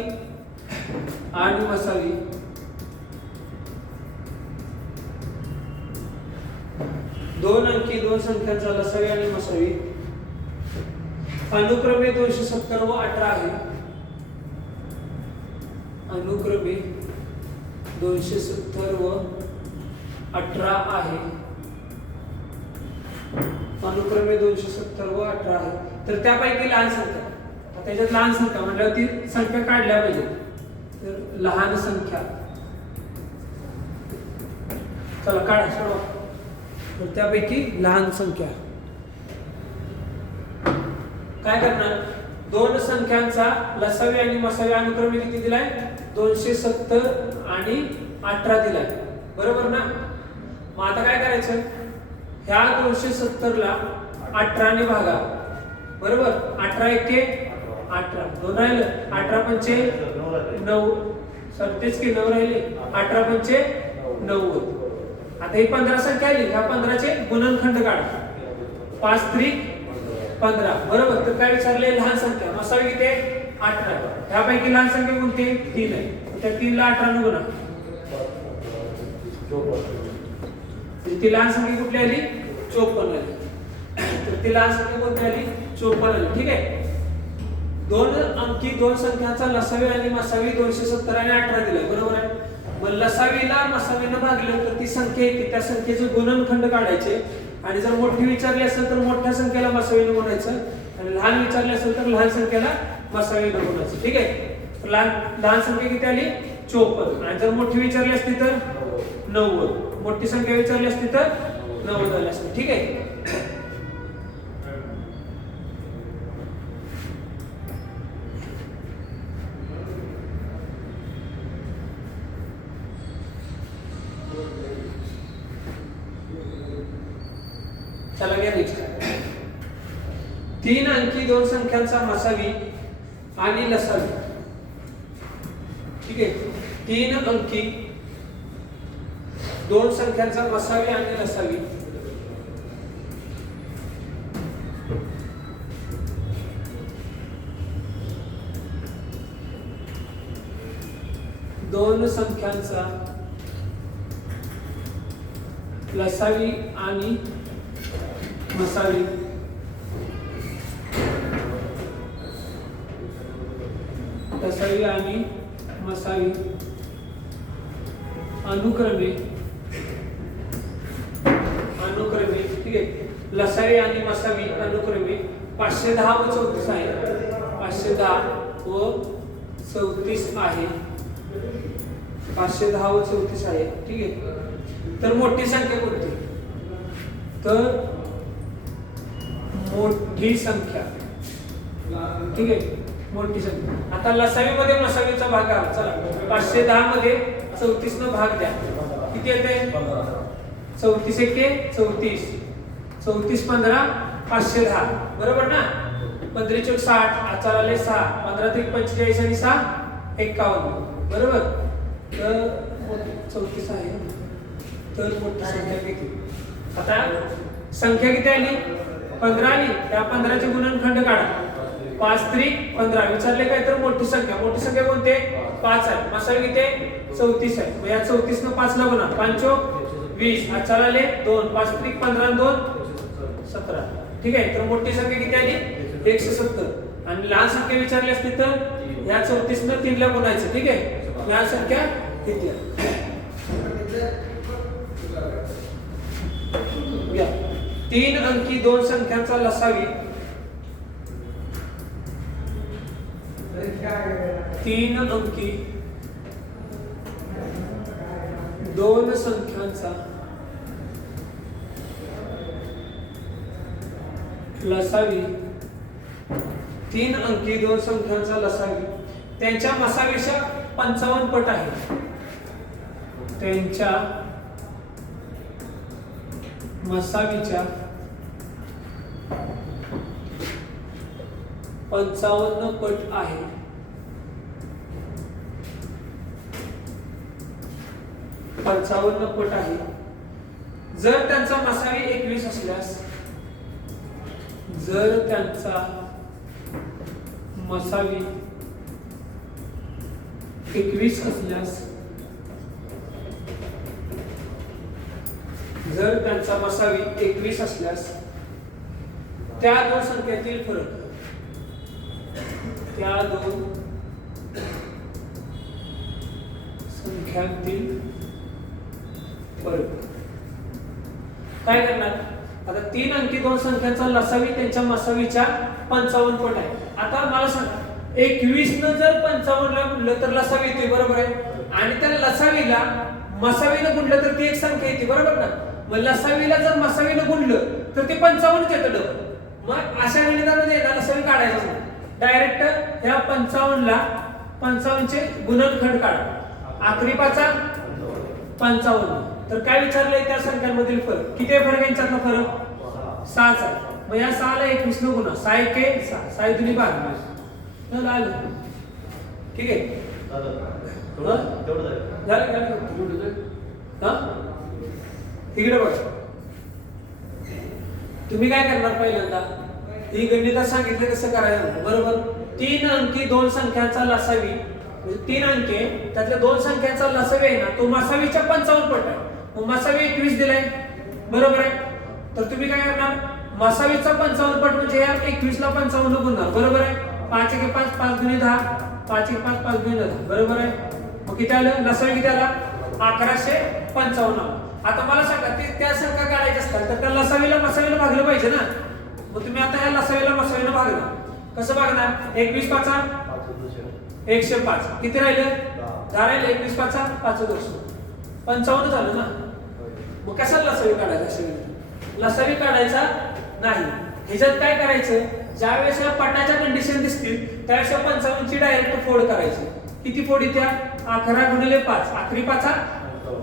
आणि मसावी दोन अंकी दोन संख्यांचा लसावी आणि मसावी अनुक्रमे 270 व 18 आहे. अनुक्रमे 270 व 18 आहे. अनुक्रमे 270 व 18 आहे. तर त्यापैकी लहान संख्या, त्याच्यात लहान संख्या म्हटल्यावर ती संख्या काढल्या पाहिजे. तर लहान संख्या चला काढा सोडवा. तर त्यापैकी लहान संख्या काय करणार, दोन संख्यांचा लसावी आणि मसावी अनुक्रमे किती दिलाय, 270 आणि 18 दिलाय, बरोबर ना. मग आता काय करायचं, ह्या 270 ला 18 ने भागा, बरोबर. 18 एके 18, दोन राहिले, 18 पंचे 9, तेच की 9 राहिले, 18 पंचे 90. आता ही 15 संख्या आली, ह्या 15 चे गुणनखंड काढा, 5 त्रिक 15, बरोबर. तर काय विचारले, लहान संख्या मसावी किती आहे, 18. ह्यापैकी लहान संख्या कोणती, 3 आहे. त्या 3 ला 18 ने गुणा, ती लहान संख्या कुठली आली, 54 आली. तर ती लहान संख्या कोणती आली, 54 आली. ठीक आहे. दोन अंकी दोन संख्यांचा लसावी आणि मसावी 270 आणि 18 दिलाय, बरोबर आहे. मग लसावीला मसावीनं भागलं तर ती संख्या येते, त्या संख्येचे गुणनखंड काढायचे. आणि जर मोठी विचारली असेल तर मोठ्या संख्येला मसावीनं गुणायचं, आणि लहान विचारली असेल तर लहान संख्येला मसावीनं गुणायचं. ठीक आहे. तर लहान संख्या किती आली, 54. आणि जर मोठी विचारली असती तर 90, मोठी संख्या विचारली असती तर 90 आली असते. ठीक आहे. चला घ्या नेक्स्ट. 3 अंकी दोन संख्यांचा मसावी आणि लसावी. ठीक आहे. 3 अंकी दोन संख्यांचा मसावी आणि लसावी दोन संख्यांचा लसावी आणि मसावी लसावी आणि मसावी अनुक्रमे ठीक आहे. लसावी आणि मसावी अनुक्रमे 510 व 34 आहे. 510 व 34 आहे. 510 व 34 आहे. ठीक आहे. तर मोठी संख्या कोणती, तर मोठी संख्या. ठीक आहे. मोठी संख्या. आता लसावी मध्ये मसावीचा भाग आहे. चला 510 मध्ये 34 न भाग द्या, किती येते, 34 एके 34, 34 15 510, बरोबर ना. 15 चौक 60, आचार आले 6, 15 त्रिक 45 आणि 6 51, बरोबर. तर 34 आहे. तर मोठी संख्या किती, आता संख्या किती आली, 15 आली. त्या 15 चे गुणनखंड काढा, 5 त्रिक 15 विचारले काय, तर मोठी संख्या. मोठी संख्या कोणती, 5 आहे. मसावी किती, 34 आहे. मग या 34 न 5 ला गुणा, 5 चौक 20, आचार आले 2, 5 त्रिक 15 आणि 2 17. ठीक आहे. तर मोठी संख्या किती आली, 170. आणि लहान संख्या विचारली असती तर या 34 न 3 ला गुणायचं. ठीक आहे. लहान संख्या किती आहे, 3 अंकी दोन संख्यांचा लसावी 3 अंकी दोन संख्यांचा लसावी 3 अंकी दोन संख्यांचा लसावी त्यांच्या मसावीच्या 55 पट आहे. त्यांच्या मसावीच्या 55 पट आहे. जर त्यांचा मसावी 21 असल्यास, जर त्यांचा मसावी 21 असल्यास, जर त्यांचा मसावी 21 असल्यास त्या दोन संख्यातील फरक, त्या दोन संख्यांतील फरक काय करणार? आता 3 अंकी दोन संख्यांचा लसावी त्यांच्या मसावीच्या 55 पट आहे. आता मला सांगा 21 न जर 55 ला गुणलं तर लसावी येते, बरोबर आहे? आणि त्या लसावीला मसावीनं गुणलं तर ती एक संख्या येते, बरोबर ना? मग लसावीला जर मसावीनं गुणलं तर ते 55 येतं डबल. मग अशा गणितामध्ये ना लसावी काढायचं नाही, डायरेक्ट ह्या 55 ला 55 चे गुणनखंड काढा. आखरी पाचा 55. तर काय विचारलंय त्या संख्यांमधील फरक किती आहे? फरक यांच्यातला फरक 6 आहे. मग या 6 ला 21 न गुणा, 6 एके 6, 6 दुनी 12. चल आलं, ठीक आहे. इकडे बघ, तुम्ही काय करणार? पहिल्यांदा ही गणितात सांगितलं कसं करायचं, बरोबर? 3 अंकी दोन संख्यांचा लसावी, म्हणजे 3 अंकी त्यातल्या दोन संख्यांचा लसावी आहे ना, तो मसावीच्या 55 पट आहे. मग मसावी 21 दिलाय, बरोबर आहे? तर तुम्ही काय करणार? मसावीचा 55 पट म्हणजे या 21 ला 55 गुणणार, बरोबर आहे? 5 एके 5, 5 दुनी 10, 5 एके 5, 5 दुनी 10, बरोबर आहे? मग किती आलं? लसावी किती आला? 1155. आता मला सांगा ते त्या संख्या काढायच्या असतात तर त्या लसावीला मसावीला भागलं पाहिजे ना. मग तुम्ही आता या लसावीला मसावीला भागला, कसं भागणार? 21 पाचा 105, किती राहिले? 10 राहिले. 21 पाचा 5 200, 55 झालं ना. मग कशाला लसावी काढायचा? अशी लसावी काढायचा नाही. ह्याच्यात काय करायचं? ज्यावेळेस या पटाच्या कंडिशन दिसतील त्यावेळेस 55 ची डायरेक्ट फोड करायची. किती फोडी? त्या 11 गुणिले 5, आखरी पाचा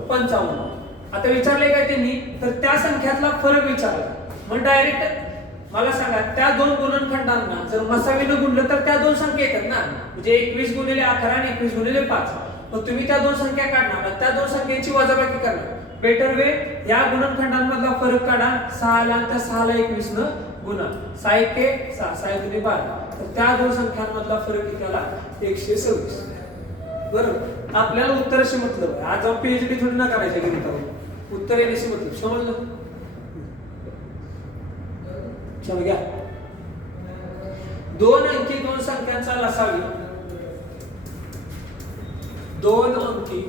55. आता विचारले काय त्यांनी? तर त्या संख्यातला फरक विचारला. मग डायरेक्ट मला सांगा त्या दोन गुणनखंडांना जर मसावीनं गुणलं तर त्या दोन संख्या येतात ना, म्हणजे 21 गुणिले 11 आणि 21 गुणिले 5. मग तुम्ही त्या दोन संख्या काढणार, त्या दोन संख्येची वजाबाकी करणार. बेटर वे या गुणनखंडांमधला फरक काढा. 6 ला त्या 6 ला 21 न गुणा, 6 एके 6, 6 दुनी 12. तर त्या दोन संख्यांमधला फरक किती आला? 126. बरोबर? आपल्याला उत्तराशी मतलब आहे. आज पीएचडी थोडी ना करायची गणितावर, उत्तर येण्याशी मतलब. समजलं? चला घ्या. 2 अंकी दोन संख्यांचा लसावी, 2 अंकी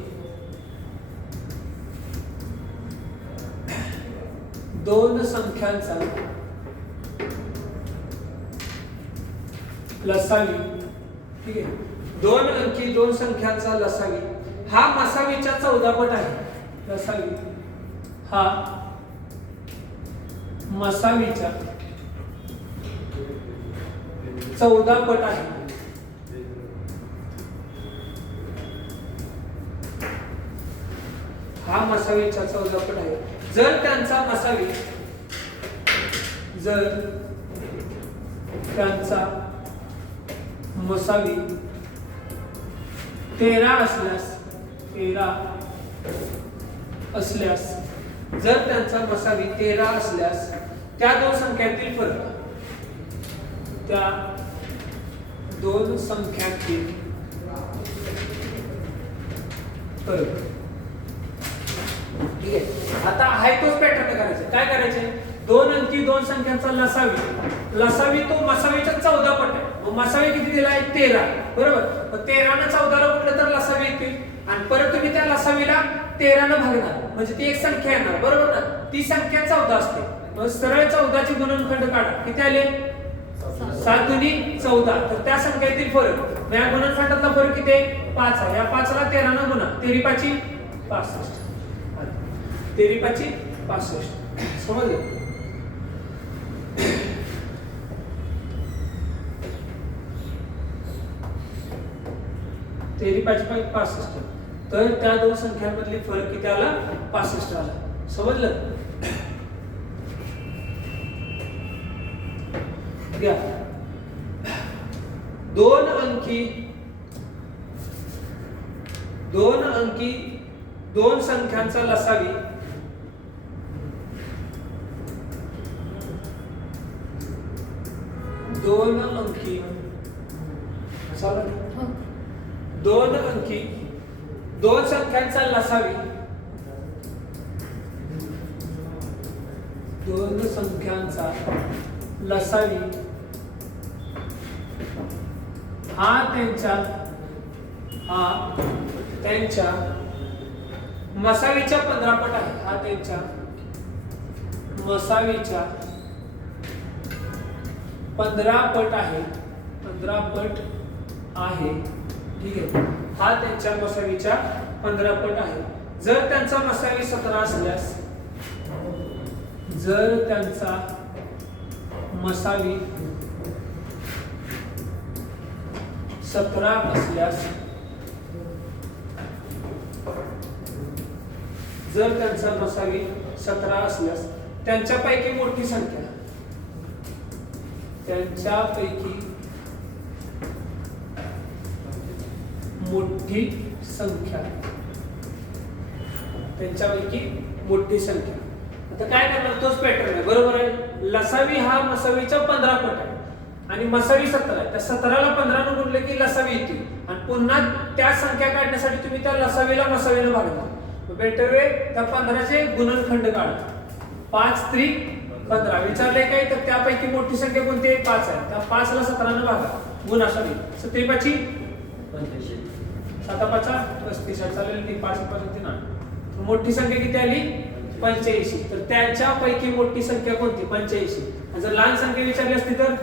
दोन संख्यांचा लसावी, ठीक आहे. 2 अंकी दोन संख्यांचा लसावी हा मसावीच्या 14 पट आहे. लसावी हा मसावीच्या 14 पट आहे. हा मसावीच्या 14 पट आहे. जर त्यांचा मसावी, जर त्यांचा मसावी 13 असल्यास, 13 असल्यास, जर त्यांचा मसावी 13 असल्यास त्या दोन संख्यांतील फरक, त्या दोन संख्यांतील फरक, ठीक आहे. आता आहे तोच पॅटर्न करायचा. काय करायचे? 2 अंकी दोन संख्यांचा लसावी, लसावी तो मसावीच्या 14 पट आहे. मग मसावी किती दिलाय? 13, बरोबर? मग 13 ने 14 ला गुणलं तर लसावी येते. आणि परत तुम्ही त्या लसावीला 13 ने भागणार, म्हणजे ती एक संख्या येणार, बरोबर ना? ती संख्या 14 असते. मग सरळ 14 चे गुणनखंड काढा. किती आले? 7 दुनी 14. तर त्या संख्येतील फरक, या गुणनखंडातला फरक किती आहे? 5 आहे. या 5 ला 13 ने गुणा, 13 पाची 65, 13 पाची 65. समजलं? तेरी पाच 65. तर त्या दोन संख्यांमधली फरक किती आला? 65 आला. समजलं? घ्या. 2 अंकी दोन संख्यांचा लसावी, 2 अंकी 2 अंकी दोन संख्यांचा लसावी दोन संख्यांचा लसावी हा त्यांच्या मसावीच्या 15 पट आहे. हा त्यांच्या मसावीच्या 15 पट आहे. 15 पट आहे. ठीक आहे. हा त्यांच्या मसावीच्या 15 पट आहे. जर त्यांचा मसावी 17 असल्यास, जर त्यांचा मसावी 17 असल्यास, जर त्यांचा मसावी 17 असल्यास त्यांच्यापैकी मोठी संख्या, त्यांच्यापैकी मोठी संख्या, त्यांच्यापैकी मोठी संख्या. आता काय करणार, तोच पॅटर्न आहे. बरोबर आहे. लसावी हा मसावीच्या 15 पट आहे आणि मसावी 17 आहे. त्या 17ला 15 ने गुणले की लसावी येते आणि पुन्हा त्या संख्या काढण्यासाठी तुम्ही त्या लसावीला मसावीने भागला. बेटर वे त्या 15चे गुणनखंड काढा. 5 त्रिक 15 विचारले काय, तर त्यापैकी मोठी संख्या कोणती आहे? 5 आहे. त्या 5 ला 17 ने भागा, गुणाशावी. 17 5 85, 7 5 35 चालेल. ती 5 5 3 8. मोठी संख्या किती आली? 85. तर त्यांच्यापैकी मोठी संख्या कोणती? 85. जर लहान संख्या विचारली असती तर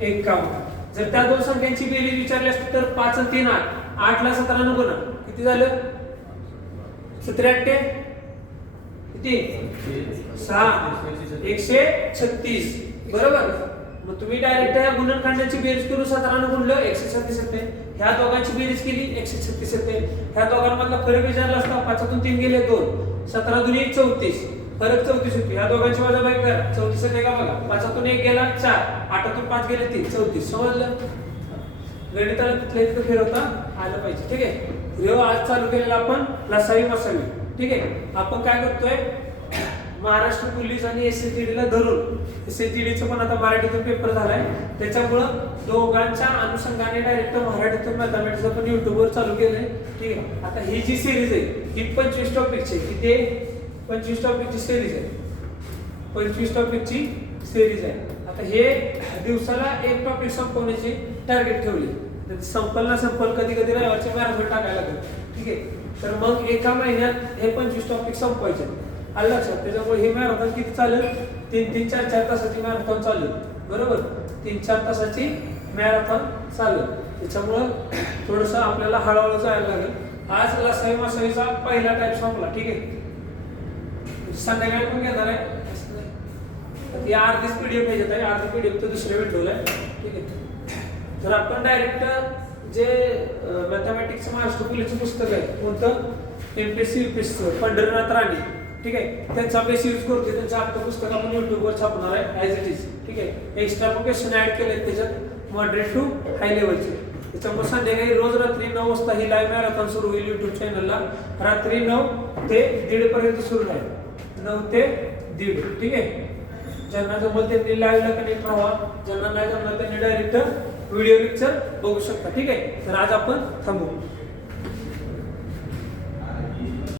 51. जर त्या दोन संख्यांची बेरीज विचारली असती तर 5 आणि 3 8. 8 ला 17 ने गुणा, किती झालं? 17 8 किती? 6 136. बरोबर. मग तुम्ही डायरेक्ट या गुणनखंडाची बेरीज करून 17 ने गुणलं 136 येते. ह्या दोघांची बेरीज केली 136 येते. ह्या दोघांमधला फरक विचारला असता, 5 तून 3 गेले 2, 17 दुनी 34, फरक 34 होती. ह्या दोघांची वजाबाकी करा, 34 येते का बघा. 5 तून 1 गेला 4, 8 तून 5 गेले 3, 34. समजलं? गणिताला तिथल्या तिथं फिरवता आलं पाहिजे. ठीक आहे. आज चालू केलेला आपण लसावी मसावी. ठीक आहे. आपण काय करतोय, महाराष्ट्र पोलीस आणि एसएसजीडी ला धरून, एसएसजीडीचं पण आता मराठीतून पेपर झालाय, त्याच्यामुळं दोघांच्या अनुषंगाने डायरेक्ट मराठीतून मॅथमॅटिक्स आपण युट्यूबवर चालू केलंय. ठीक आहे. आता ही जी सिरीज आहे ही 25 टॉपिकची, किती आहे? 25 टॉपिकची सिरीज आहे. 25 टॉपिकची सिरीज आहे. आता हे दिवसाला एक टॉपिक संपवण्याची टार्गेट ठेवली. संपल ना संपल, कधी कधी रविवारची मॅरेथॉन टाकायला लागेल. ठीक आहे. तर मग एका महिन्यात हे 25 टॉपिक संपवायचे. आलं लक्षात? त्याच्यामुळे हे मॅरेथॉन किती चालेल? 3-3 4-4 तासाची मॅरेथॉन चालेल. बरोबर. 3-4 तासाची मॅरेथॉन चालेल. त्याच्यामुळं थोडस आपल्याला हळूहळू जायला लागेल. आज लसावी मसावीचा पहिला टाइप संपला. ठीक आहे. संध्याकाळी पण घेणार आहे. ती अर्धीच पीडीएफ येत आहे, अर्धी पीडीएफ तर दुसऱ्या विंडोला आहे. ठीक आहे. तर आपण डायरेक्ट जे मॅथमॅटिक्स महाराष्ट्र पोलीसचं पुस्तक आहे, कोणतं? MPSC UPSC Pandharinath Rane. ठीक आहे. त्यांचा बेस यूज करतोय. त्यांचं आपलं पुस्तक आपण युट्यूबवर छापणार आहे ॲज इट इज. ठीक आहे. एक्स्ट्रा पण क्वेश्चन ऍड केले त्याच्यात, मॉडरेट टू हाय लेवलचे. त्याच्यामुळे संध्याकाळी रोज रात्री 9 वाजता ही लाईव्ह मॅरेथॉन सुरू होईल युट्यूब चॅनलला. रात्री 9 ते 1:30 पर्यंत सुरू राहील. 9 ते 1:30. ठीक आहे. ज्यांना जमल त्यांनी लाईव्हला कनेक्ट राहा, ज्यांना नाही जमलं त्यांनी डायरेक्ट व्हिडिओ लेक्चर बघू शकता. ठीक आहे. तर आज आपण थांबू.